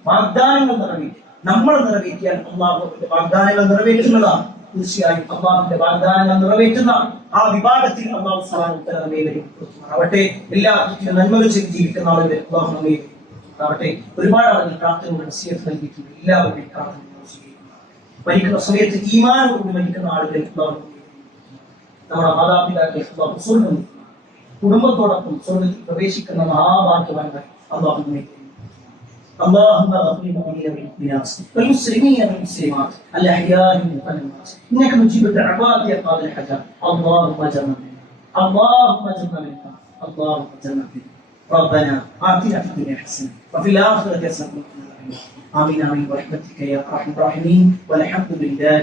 വാഗ്ദാനങ്ങൾ നിറവേറ്റി നമ്മൾ നിറവേറ്റിയാൽ അല്ലാഹുവിന്റെ വാഗ്ദാനങ്ങൾ നിറവേറ്റുന്നതാണ്. തീർച്ചയായും അല്ലാഹുവിന്റെ വാഗ്ദാനങ്ങൾ നിറവേറ്റുന്ന ആ വിഭാഗത്തിൽ അല്ലാഹു സുബ്ഹാനഹു വ തആല നമ്മെ ആവട്ടെ. എല്ലാ നന്മകൾ ചെയ്ത് ജീവിക്കുന്ന ആളുകളെ അല്ലാഹു നമ്മെ ആവട്ടെ. ഒരുപാട് ആളുകൾ പ്രാർത്ഥനകൾ നസീഹത്ത് നൽകിയിട്ടുണ്ട്. എല്ലാവരുടെയും പ്രാർത്ഥന മരിക്കുന്ന സമയത്ത് ഈമാനോടുകൂടി മരിക്കുന്ന ആളുകളെ നമ്മുടെ മാതാപിതാക്കളെ സ്വർഗം കുടുംബത്തോടൊപ്പം സ്വർഗത്തിൽ പ്രവേശിക്കുന്ന മഹാഭാഗ്യവാന്മാർ അല്ലാഹു നമ്മെ اللهم اغفر للمؤمنين والمؤمنات والمسلمين والمسلمات الاحياء منهم والاموات انك مجيب الدعوات يا قاضي الحاجات. اللهم اجرنا منها، اللهم اجرنا منها، اللهم اجرنا منها. ربنا آتنا في الدنيا حسنه وفي الاخره حسنه وقنا عذاب النار. امين امين برحمتك يا ارحم الراحمين والحمد لله.